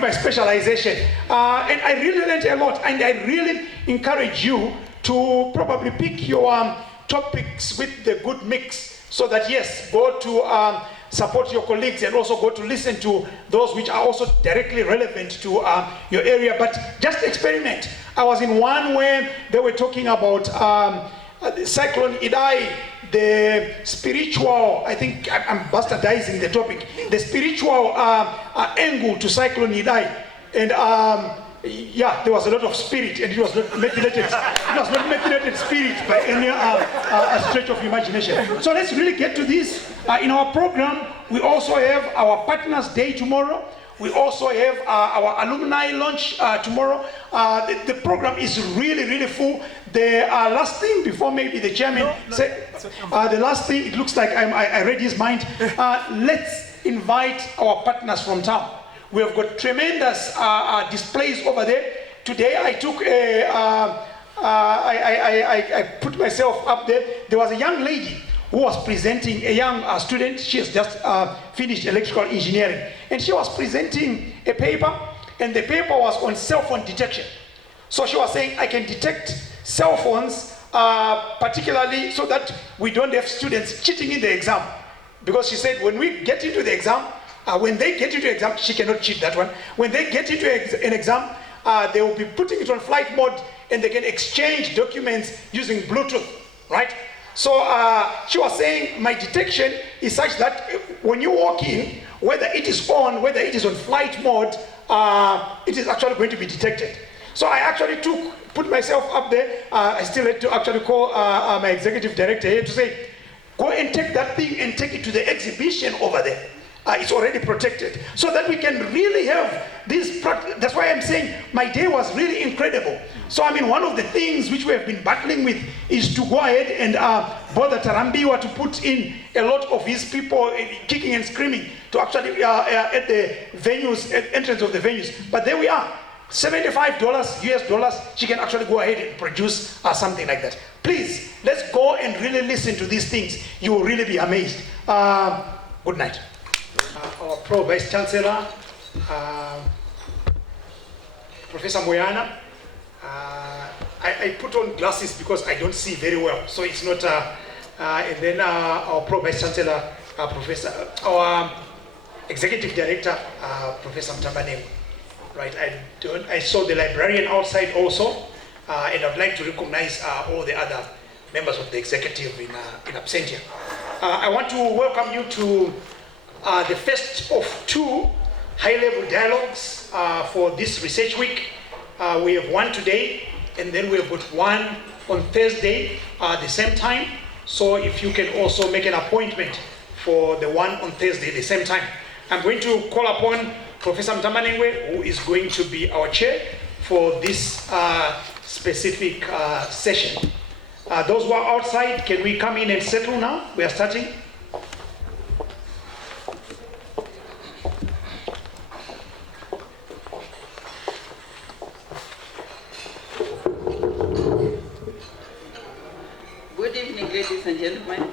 my specialization. And I really learned a lot, and I really encourage you to probably pick your topics with the good mix, so that yes, go to support your colleagues and also go to listen to those which are also directly relevant to your area, but just experiment. I was in one where they were talking about Cyclone Idai, the spiritual, I think I'm bastardizing the topic, the spiritual angle to Cyclone Idai. And yeah, there was a lot of spirit, and it was not methylated. It was not methylated spirit by any stretch of imagination. So let's really get to this. In our program, we also have our Partners Day tomorrow. We also have our alumni launch tomorrow. The program is really, really full. The last thing before maybe the chairman said, the last thing, it looks like I read his mind. Let's invite our partners from town. We have got tremendous displays over there. Today I took I put myself up there. There was a young lady who was presenting, a young student. She has just finished electrical engineering, and she was presenting a paper, and the paper was on cell phone detection. So she was saying, I can detect cell phones, particularly so that we don't have students cheating in the exam. Because she said, when we get into the exam, when they get into the exam, she cannot cheat that one. When they get into an exam, they will be putting it on flight mode, and they can exchange documents using Bluetooth, right? So she was saying, my detection is such that when you walk in, whether it is on, whether it is on flight mode, it is actually going to be detected. So I actually put myself up there. I still had to actually call my executive director here to say, go and take that thing and take it to the exhibition over there. It's already protected. So that we can really have this practice. That's why I'm saying my day was really incredible. So I mean, one of the things which we have been battling with is to go ahead and bother Tarambiwa to put in a lot of his people kicking and screaming to actually at the venues, at entrance of the venues. But there we are. $75 US dollars, she can actually go ahead and produce something like that. Please, let's go and really listen to these things. You will really be amazed. Good night. Our Pro Vice Chancellor, Professor Moyana. I put on glasses because I don't see very well, so it's not. And then our Pro Vice Chancellor, our Executive Director, Professor Mtambanengo. Right, I saw the librarian outside also, and I'd like to recognize all the other members of the executive in absentia. I want to welcome you to the first of two high-level dialogues for this research week. We have one today, and then we have got one on Thursday at the same time. So if you can also make an appointment for the one on Thursday at the same time. I'm going to call upon Professor Mtambanengo, who is going to be our chair for this specific session. Those who are outside, can we come in and settle now? We are starting. Good evening, ladies and gentlemen.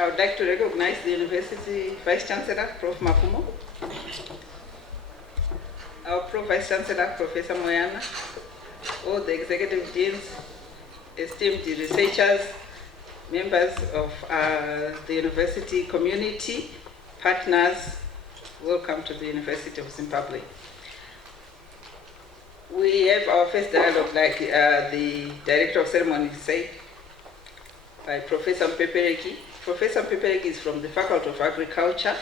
I would like to recognize the University Vice Chancellor, Prof. Mafumo, our Pro Vice Chancellor, Professor Moyana, all the executive deans, esteemed researchers, members of the university community, partners. Welcome to the University of Zimbabwe. We have our first dialogue, like the Director of Ceremonies said, by Professor Mpepereki. Professor Mpepereki is from the Faculty of Agriculture.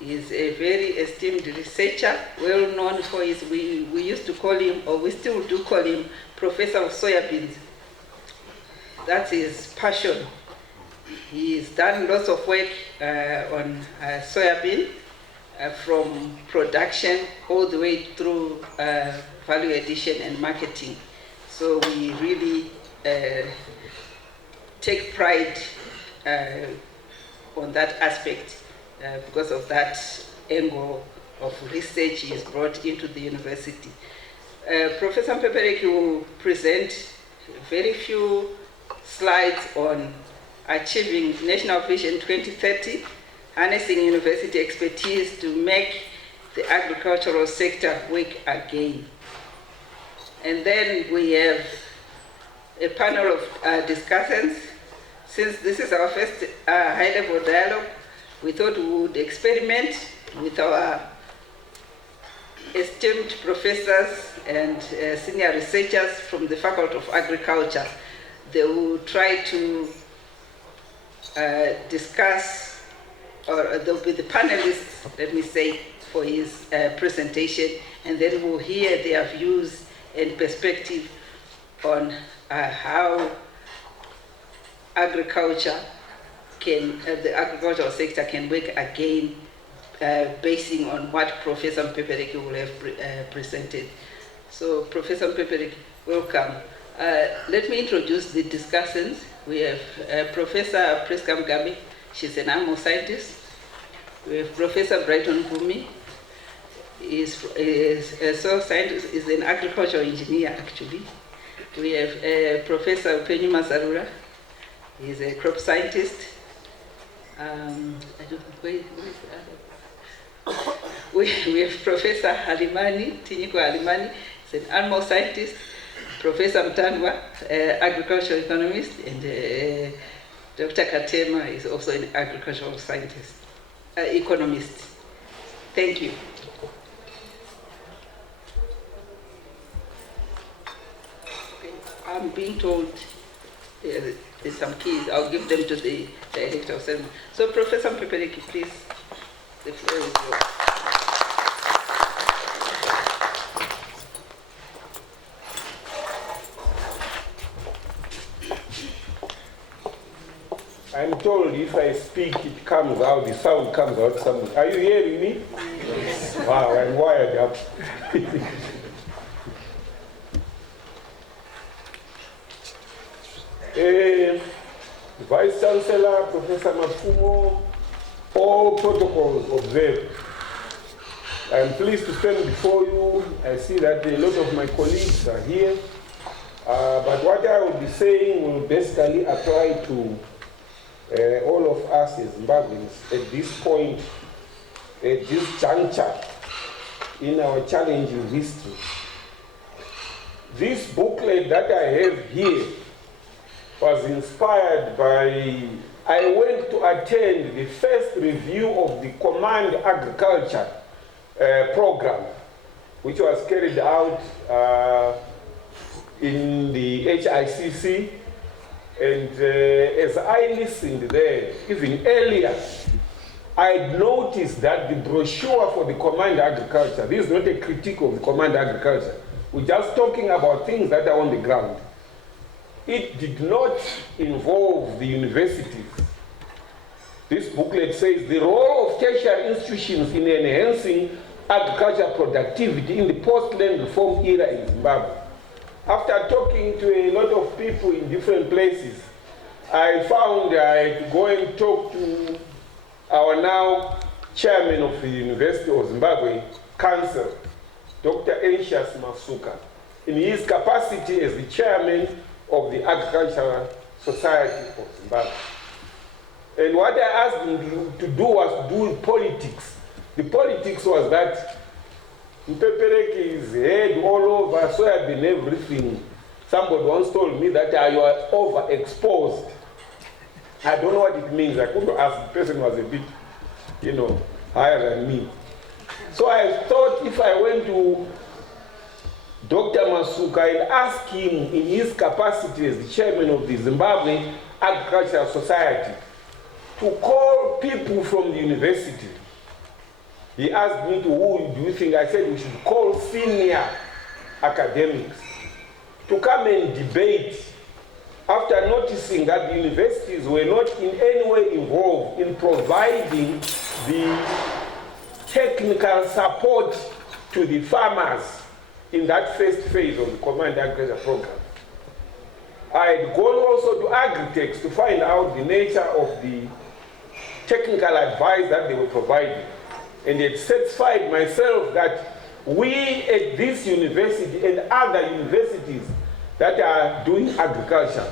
He is a very esteemed researcher, well known for his, we used to call him, or we still do call him, Professor of Soybeans. That's his passion. He's done lots of work on soybean, from production all the way through value addition and marketing. So we really take pride on that aspect because of that angle of research he has brought into the university. Professor Mpepereki will present very few slides on achieving National Vision 2030, harnessing university expertise to make the agricultural sector work again. And then we have a panel of discussants. Since this is our first high-level dialogue, we thought we would experiment with our esteemed professors and senior researchers from the Faculty of Agriculture. They will try to discuss, or they'll be the panelists, let me say, for his presentation, and then we'll hear their views and perspective on how agriculture can, the agricultural sector can work again, basing on what Professor Mpepereki will have presented. So, Professor Mpepereki, welcome. Let me introduce the discussants. We have Professor Priska Mugabe. She's an animal scientist. We have Professor Brighton Bumi. Is a soil scientist, is an agricultural engineer actually. We have Professor Upenyu Masarura. He's a crop scientist. I don't know, where is the other? We have Professor Halimani, Tinyiko Halimani, he's an animal scientist. Professor Mtanwa, agricultural economist, and Dr. Katema is also an agricultural scientist, economist. Thank you. Okay. I'm being told there's some keys. I'll give them to the director of ceremony. So, Professor Mpepereki, please, the floor is yours. I'm told if I speak, it comes out, the sound comes out somewhere. Are you hearing me? Yes. Wow, I'm wired up. Vice Chancellor, Professor Mafumo, all protocols observed. I'm pleased to stand before you. I see that a lot of my colleagues are here. But what I will be saying will basically apply to all of us as Zimbabweans at this point, at this juncture in our challenging history. This booklet that I have here was inspired by, I went to attend the first review of the Command Agriculture program, which was carried out in the HICC. And as I listened there, even earlier, I noticed that the brochure for the Command Agriculture, this is not a critique of the Command Agriculture, we're just talking about things that are on the ground. It did not involve the universities. This booklet says the role of tertiary institutions in enhancing agricultural productivity in the post-land reform era in Zimbabwe. After talking to a lot of people in different places, I found I had to go and talk to our now chairman of the University of Zimbabwe Council, Dr. Anxious Masuka, in his capacity as the chairman of the Agricultural Society of Zimbabwe. And what I asked him to do was to do politics. The politics was that Mpepereki is head all over, soybean, everything. Somebody once told me that you are overexposed. I don't know what it means. I couldn't ask. The person was a bit, higher than me. So I thought if I went to Dr. Masuka and asked him in his capacity as the chairman of the Zimbabwe Agricultural Society to call people from the university. He asked me to who do you think? I said we should call senior academics to come and debate after noticing that the universities were not in any way involved in providing the technical support to the farmers in that first phase of the Command Agriculture program. I had gone also to Agritex to find out the nature of the technical advice that they were providing. And it satisfied myself that we at this university and other universities that are doing agriculture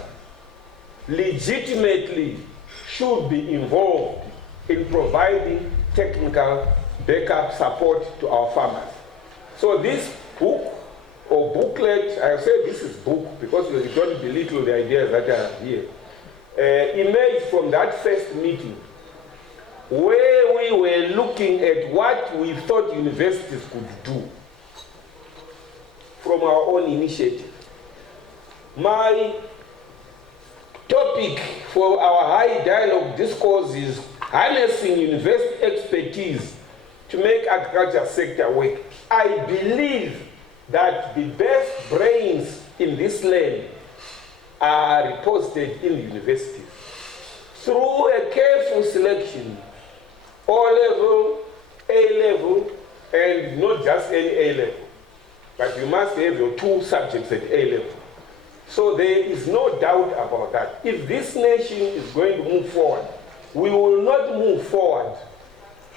legitimately should be involved in providing technical backup support to our farmers. So this book or booklet, I say this is book because you don't belittle the ideas that are here, emerged from that first meeting where we were looking at what we thought universities could do from our own initiative. My topic for our high dialogue discourse is harnessing university expertise to make agriculture sector work. I believe that the best brains in this land are reposted in the universities. Through a careful selection, O-level, A-level, and not just any A-level, but you must have your 2 subjects at A-level. So there is no doubt about that. If this nation is going to move forward, we will not move forward.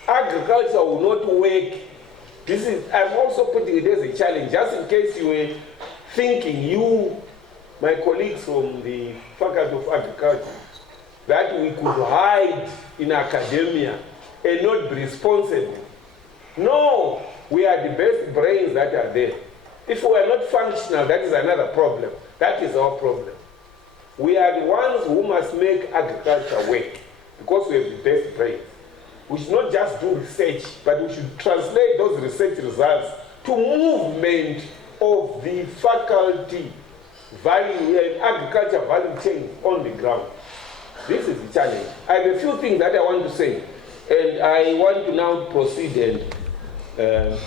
Agriculture will not work. I'm also putting it as a challenge, just in case you were thinking, you, my colleagues from the Faculty of Agriculture, that we could hide in academia and not be responsible. No, we are the best brains that are there. If we are not functional, that is another problem. That is our problem. We are the ones who must make agriculture work because we have the best brains. We should not just do research, but we should translate those research results to movement of the faculty value and agriculture value chain on the ground. This is the challenge. I have a few things that I want to say, and I want to now proceed and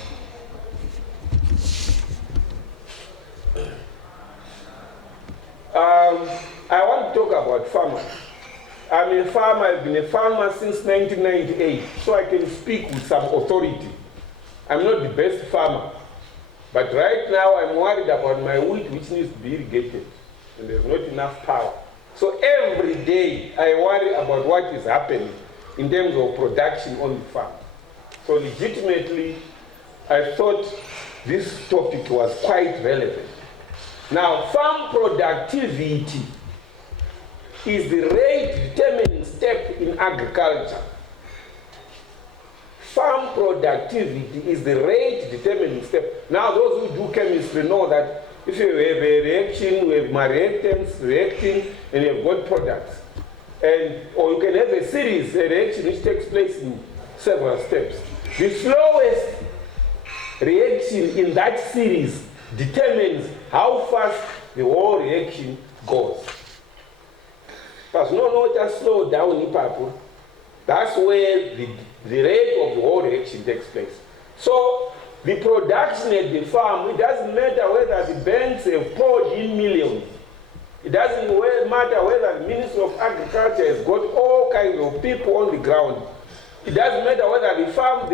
I want to talk about farmers. I'm a farmer, I've been a farmer since 1998, so I can speak with some authority. I'm not the best farmer, but right now I'm worried about my wheat which needs to be irrigated, and there's not enough power. So every day I worry about what is happening in terms of production on the farm. So legitimately, I thought this topic was quite relevant. Now, farm productivity is the rate determining step in agriculture. Farm productivity is the rate determining step. Now, those who do chemistry know that if you have a reaction, we have reactants reacting, and you have got products. Or you can have a series, a reaction which takes place in several steps. The slowest reaction in that series determines how fast the whole reaction goes. But no, just slow down in purple. That's where the rate of the whole reaction takes place. So the production at the farm, it doesn't matter whether the banks have poured in millions. It doesn't matter whether the Ministry of Agriculture has got all kinds of people on the ground. It doesn't matter whether the farm,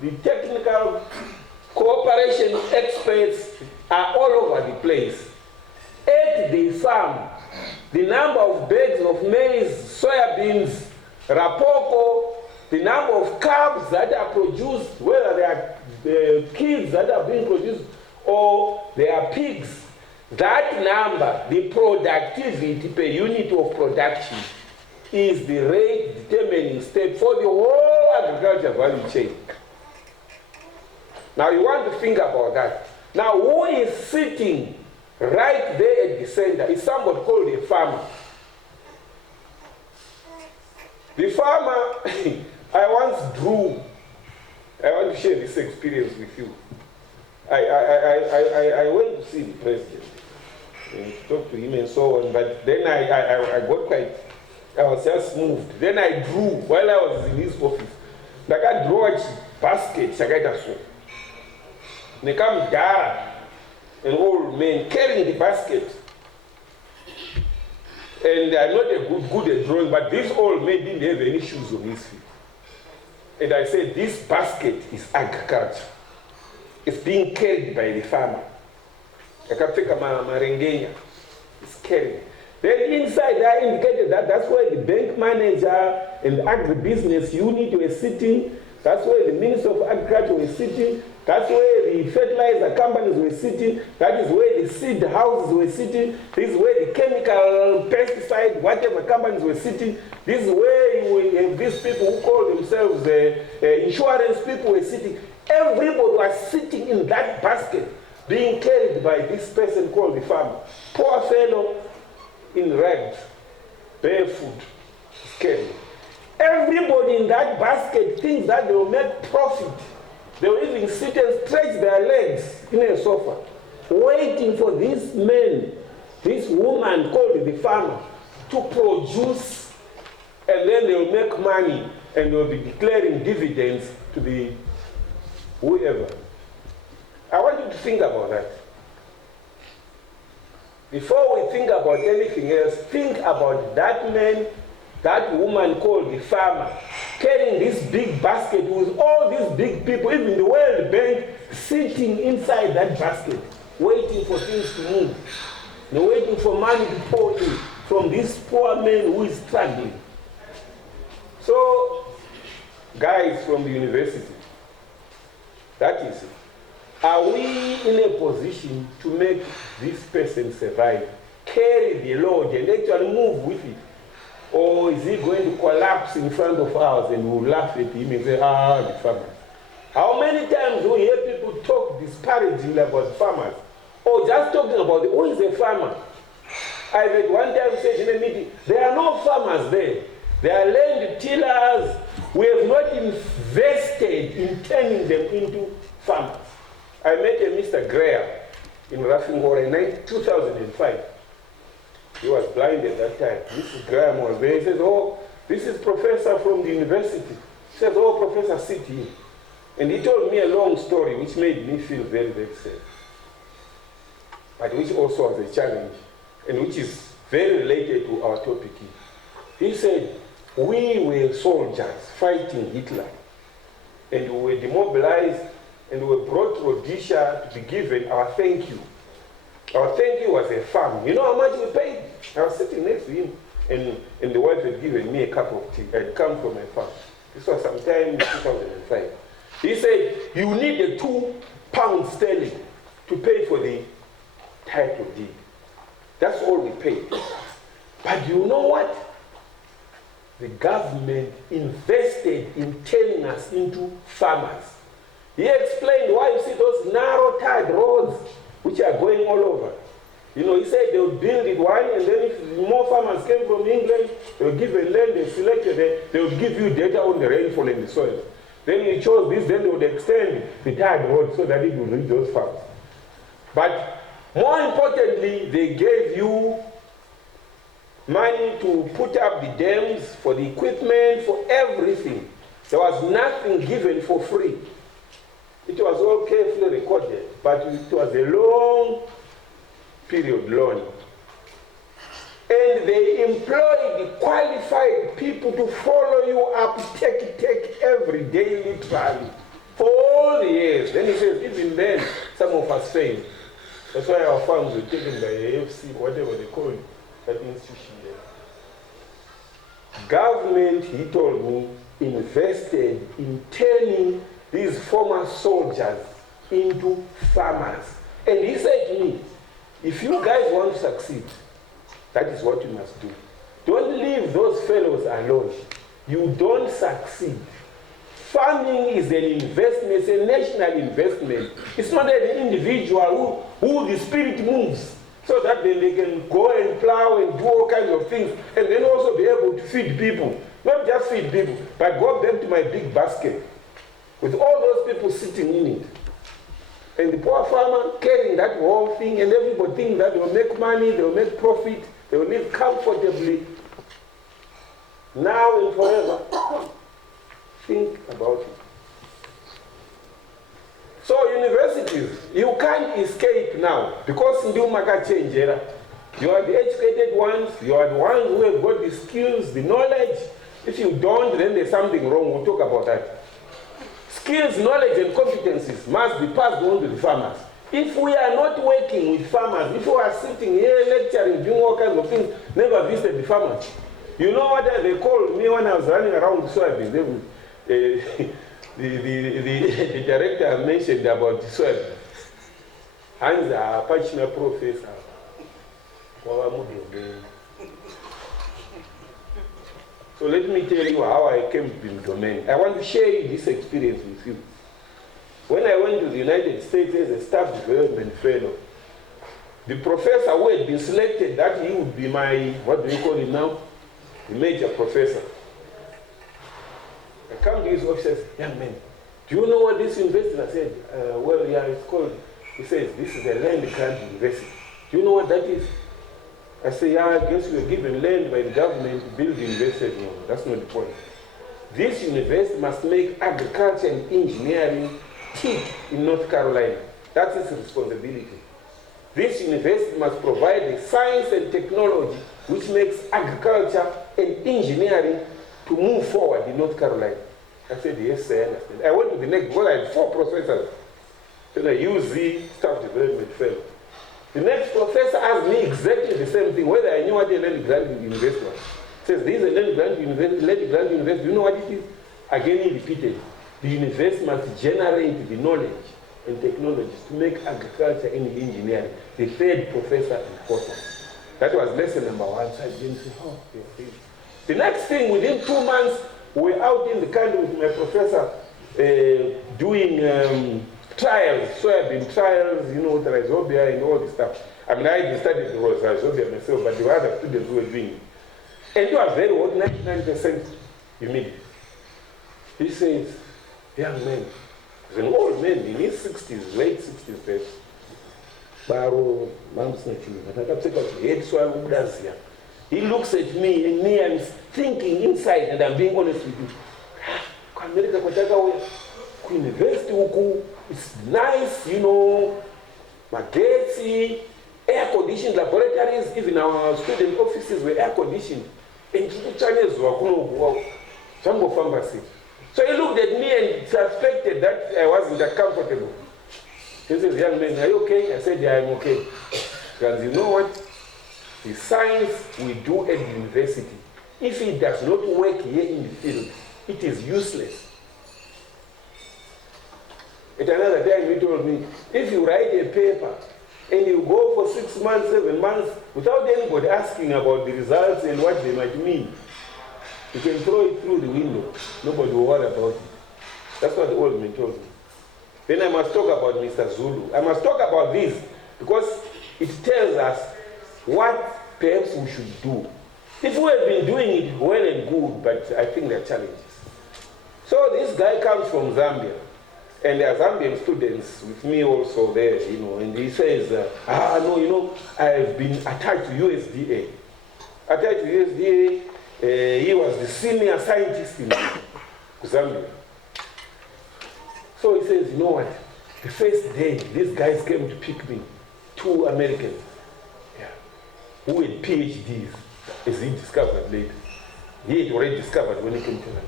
the technical cooperation experts are all over the place. At the farm, the number of bags of maize, soybeans, rapoko, the number of calves that are produced, whether they are kids that are being produced or they are pigs, that number, the productivity per unit of production, is the rate determining step for the whole agriculture value chain. Now you want to think about that. Now who is sitting right there at the center is somebody called a farmer. The farmer, I want to share this experience with you. I went to see the president and talk to him and so on, but then I got quite, I was just moved. Then I drew, while I was in his office, like I drew a basket, Shagaita so. They come down, an old man carrying the basket. And I'm not a good at drawing, but this old man didn't have any shoes on his feet. And I said, this basket is agriculture. It's being carried by the farmer. Akafika marengenya is carried. Then inside I indicated that that's where the bank manager and the agribusiness unit were sitting. That's where the Minister of Agriculture was sitting. That's where the fertilizer companies were sitting. That is where the seed houses were sitting. This is where the chemical, pesticide, whatever companies were sitting. This is where you have these people who call themselves insurance people were sitting. Everybody was sitting in that basket being carried by this person called the farmer. Poor fellow in rags, barefoot, carrying. Everybody in that basket thinks that they will make profit. They will even sit and stretch their legs in a sofa, waiting for this man, this woman called the farmer, to produce, and then they will make money and they will be declaring dividends to the whoever. I want you to think about that. Before we think about anything else, think about that man, that woman called the farmer, carrying this big basket with all these big people, even the World Bank, sitting inside that basket, waiting for things to move. They're waiting for money to pour in from this poor man who is struggling. guys from the university. That is, are we in a position to make this person survive, carry the load and actually move with it? Or is he going to collapse in front of us and we'll laugh at him and say, the farmers? How many times do we hear people talk disparagingly about farmers? Or just talking about who is a farmer? I've at one time said in a meeting, there are no farmers there. They are land tillers. We have not invested in turning them into farmers. I met a Mr. Graham in Rafingora in 2005. He was blind at that time. Mr. Graham was there. He says, oh, this is professor from the university. He says, oh, Professor, sit here. And he told me a long story which made me feel very, very sad. But which also was a challenge and which is very related to our topic here. He said, we were soldiers fighting Hitler and we were demobilized and we were brought to Rhodesia to be given our thank you. Our thank you was a farm. You know how much we paid? I was sitting next to him and the wife had given me a cup of tea. I had come from my farm. This was sometime in 2005. He said, you needed £2 sterling to pay for the title deed. That's all we paid. But you know what? The government invested in turning us into farmers. He explained why you see those narrow tarred roads which are going all over. You know, he said they would build it one, and then if more farmers came from England, they would give a land, they selected it, they would give you data on the rainfall and the soil. Then you chose this, then they would extend the tarred road so that it would reach those farms. But more importantly, they gave you money to put up the dams, for the equipment, for everything. There was nothing given for free. It was all carefully recorded, but it was a long period loan. And they employed qualified people to follow you up, take every day literally for all the years. Then he says, even then, some of us failed. That's why our farms were taken by AFC, whatever they call it, that institution there. Government, he told me, invested in turning these former soldiers into farmers. And he said to me, if you guys want to succeed, that is what you must do. Don't leave those fellows alone. You don't succeed. Farming is an investment, it's a national investment. It's not an individual who the spirit moves so that then they can go and plow and do all kinds of things and then also be able to feed people. Not just feed people, but go back to my big basket with all those people sitting in it. And the poor farmer carrying that whole thing, and everybody thinking that they will make money, they will make profit, they will live comfortably. Now and forever. Think about it. So universities, you can't escape now because Ndumaka change era. You are the educated ones, you are the ones who have got the skills, the knowledge. If you don't, then there's something wrong. We'll talk about that. Skills, knowledge, and competencies must be passed on to the farmers. If we are not working with farmers, if we are sitting here lecturing, doing all kinds of things, never visited the farmers. You know what they called me when I was running around soybeans? The director mentioned about soybeans. Hans a Pachina professor. So let me tell you how I came to be in domain. I want to share this experience with you. When I went to the United States as a staff development fellow, the professor who had been selected that he would be my, what do you call it now? The major professor. I come to his office and say, young man, do you know what this university? I said, well, yeah, it's called, he says, this is a land grant university. Do you know what that is? I say, yeah, I guess we were given land by the government to build the university. No, that's not the point. This university must make agriculture and engineering tick in North Carolina. That's its responsibility. This university must provide the science and technology which makes agriculture and engineering to move forward in North Carolina. I said, yes, I understand. I went to the next, because I had 4 professors. Then I used the staff development fellow. The next professor asked me exactly the same thing, whether I knew what a land grant university was. He says, this is a land grant university. Do you know what it is? again he repeated, the university must generate the knowledge and technologies to make agriculture and engineering the third professor and fourth. That was lesson number 1. So I didn't say, oh, yeah. The next thing, within 2 months, we were out in the country with my professor doing trials, soybean trials, you know, with rhizobia and all this stuff. I mean, I had studied the rhizobia myself, but there were other students who were doing it. And it was very hot, 99% humidity. He says, young man, he's an old man in his 60s, late 60s, there. Baro, he looks at me and I'm thinking inside, and I'm being honest with you. America, university, it's nice, you know, Mageti, air-conditioned laboratories, even our student offices were air-conditioned. And Chinese were pharmacy. So he looked at me and suspected that I wasn't that comfortable. He says, young man, are you okay? I said, yeah, I'm okay. Because you know what? The science we do at the university, if it does not work here in the field, it is useless. At another time, he told me, if you write a paper and you go for 6 months, 7 months, without anybody asking about the results and what they might mean, you can throw it through the window. Nobody will worry about it. That's what the old man told me. Then I must talk about Mr. Zulu. I must talk about this because it tells us what perhaps we should do. If we have been doing it well and good, but I think there are challenges. So this guy comes from Zambia, and there are Zambian students with me also there, you know, and he says, no, you know, I've been attached to USDA. Attached to USDA, he was the senior scientist in Zambia. So he says, you know what, the first day, these guys came to pick me, 2 Americans, who had PhDs, as he discovered later. He had already discovered when he came to them.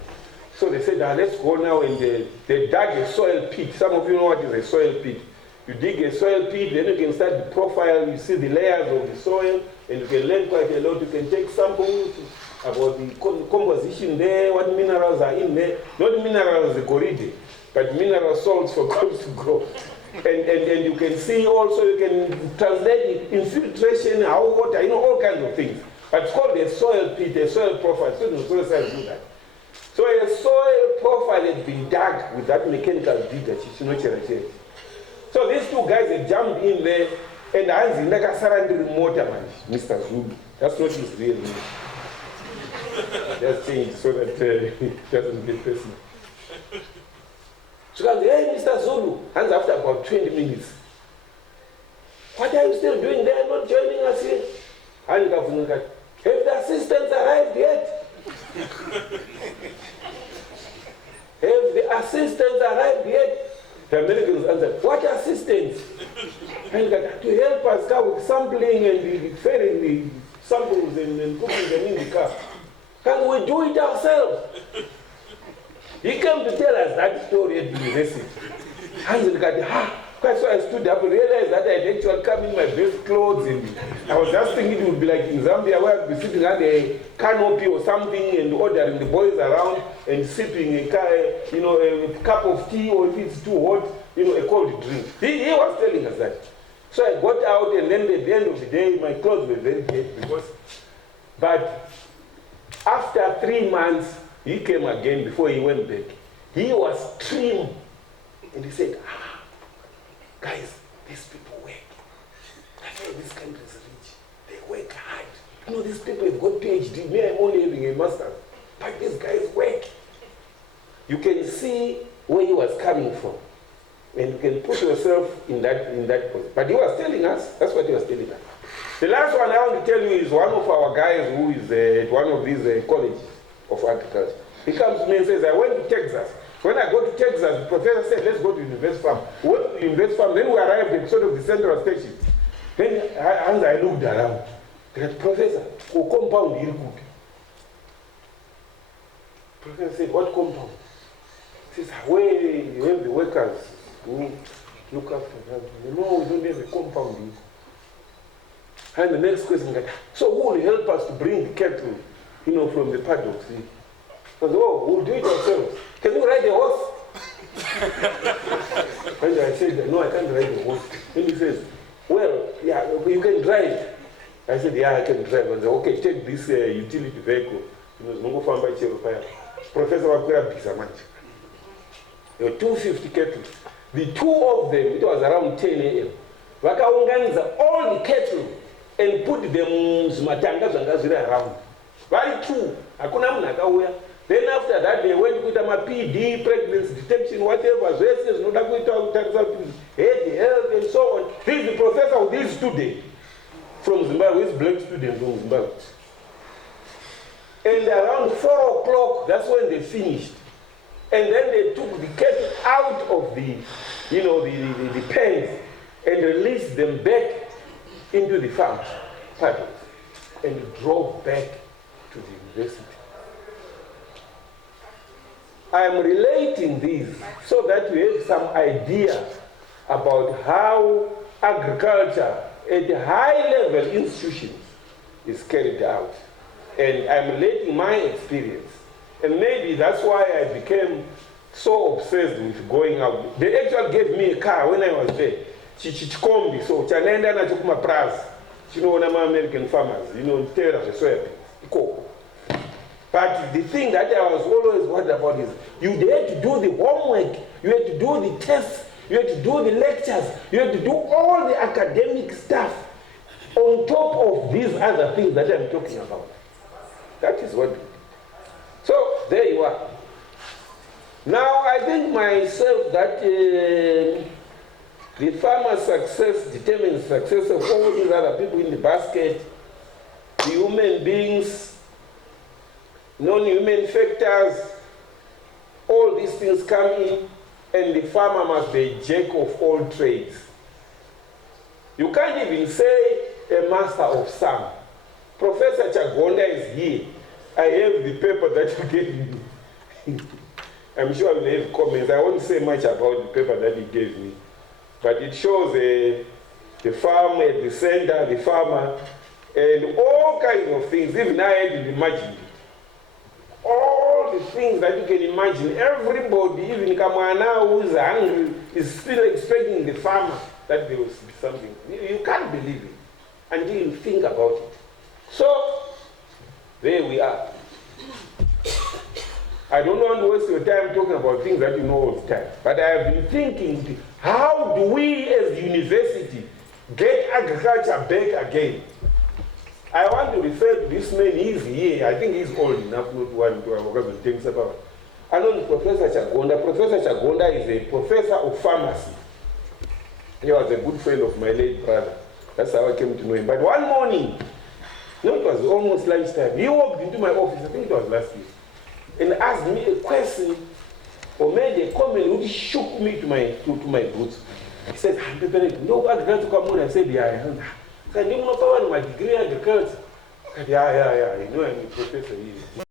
So they said, let's go now, and they dug a soil pit. Some of you know what is a soil pit. You dig a soil pit, then you can start the profile, you see the layers of the soil, and you can learn quite a lot. You can take samples about the composition there, what minerals are in there. Not minerals, the goride, but mineral salts for crops to grow. And you can see also, you can translate infiltration, how water, you know, all kinds of things. But it's called a soil pit, a soil profile. Students will do that. So a soil profile has been dug with that mechanical digger. So these 2 guys had jumped in there, and Hansi like a surrendering motorman, Mr. Zulu. That's not his real name. Just changed so that it doesn't get personal. So I said, hey, Mr. Zulu, and after about 20 minutes, what are you still doing there, not joining us here? And have the assistants arrived yet? Have the assistants arrived yet? The Americans answered, what assistants? And to help us come with sampling and ferrying the samples and putting them in the car. Can we do it ourselves? He came to tell us that story at the university. And so I stood up and realized that I had actually come in my best clothes, and I was just thinking it would be like in Zambia where I'd be sitting under a canopy or something and ordering the boys around and sipping a cup of tea, or if it's too hot, a cold drink. He was telling us that. So I got out, and then at the end of the day, my clothes were very dirty but after 3 months, he came again before he went back. He was trim. And he said, guys, these people work. That's why this country is rich. They work hard. You know, these people have got PhD. Me, I'm only having a master's. But these guys work. You can see where he was coming from. And you can put yourself in that position. But he was telling us, that's what he was telling us. The last one I want to tell you is one of our guys who is at one of these colleges of agriculture. He comes to me and says, I went to Texas. When I go to Texas, the professor said, let's go to University Farm. We went to University Farm, then we arrived at sort of the central station. Then I looked around. I said, Professor, who compound here cook? Professor said, what compound? He says, where you have the workers who look after them. No, we don't have a compound here. And the next question, so who will help us to bring the cattle, from the paddocks? Because, we'll do it ourselves. Can you ride a horse? And I said, no, I can't ride a horse. And he says, well, yeah, you can drive. I said, yeah, I can drive. And I said, okay, take this utility vehicle. Professor Wakwera Bisamanje. There were 250 cattle. The two of them, it was around 10 a.m. Vakaunganiza all the cattle and put them zmatanga zvangazviri around. Very true. Hakuna munhu akauya. Then after that they went with a PD, pregnancy detection, whatever, zvese zvinoda kuita kutarisa kuti head, health and so on. He's the professor with this student from Zimbabwe, this black student from Zimbabwe. And around 4 o'clock, that's when they finished. And then they took the cattle out of the, the pens and released them back into the farms, paddles, and drove back to the university. I am relating this so that you have some idea about how agriculture at high-level institutions is carried out. And I'm relating my experience. And maybe that's why I became so obsessed with going out. They actually gave me a car when I was there. Chichikombi, so chanaenda nacho kumaprazi. Chinoona ma-American farmers, tera zvesoyabins. But the thing that I was always worried about is you had to do the homework, you had to do the tests, you had to do the lectures, you had to do all the academic stuff on top of these other things that I'm talking about. That is what. So there you are. Now I think myself that the farmer's success determines the success of all these other people in the basket, the human beings, non-human factors, all these things come in, and the farmer must be a jack of all trades. You can't even say a master of some. Professor Chagonda is here. I have the paper that you gave me. I'm sure you'll have comments. I won't say much about the paper that he gave me. But it shows the farm at the center, the farmer, and all kinds of things. Even I hadn't imagined it. All the things that you can imagine. Everybody, even Kamwana who is hungry, is still expecting the farmer that there will be something. You can't believe it until you think about it. So, there we are. I don't want to waste your time talking about things that you know all the time. But I have been thinking, how do we as the university get agriculture back again? I want to refer to this man, he's here. I think he's old enough not to want to have things about. I know Professor Chagonda. Professor Chagonda is a professor of pharmacy. He was a good friend of my late brother. That's how I came to know him. But one morning, it was almost lunchtime, he walked into my office, I think it was last week, and asked me a question or made a comment which shook me to my boots. He said, no agriculture come on. I said, yeah. I said, my degree in agriculture. I said, yeah, I'm a professor here.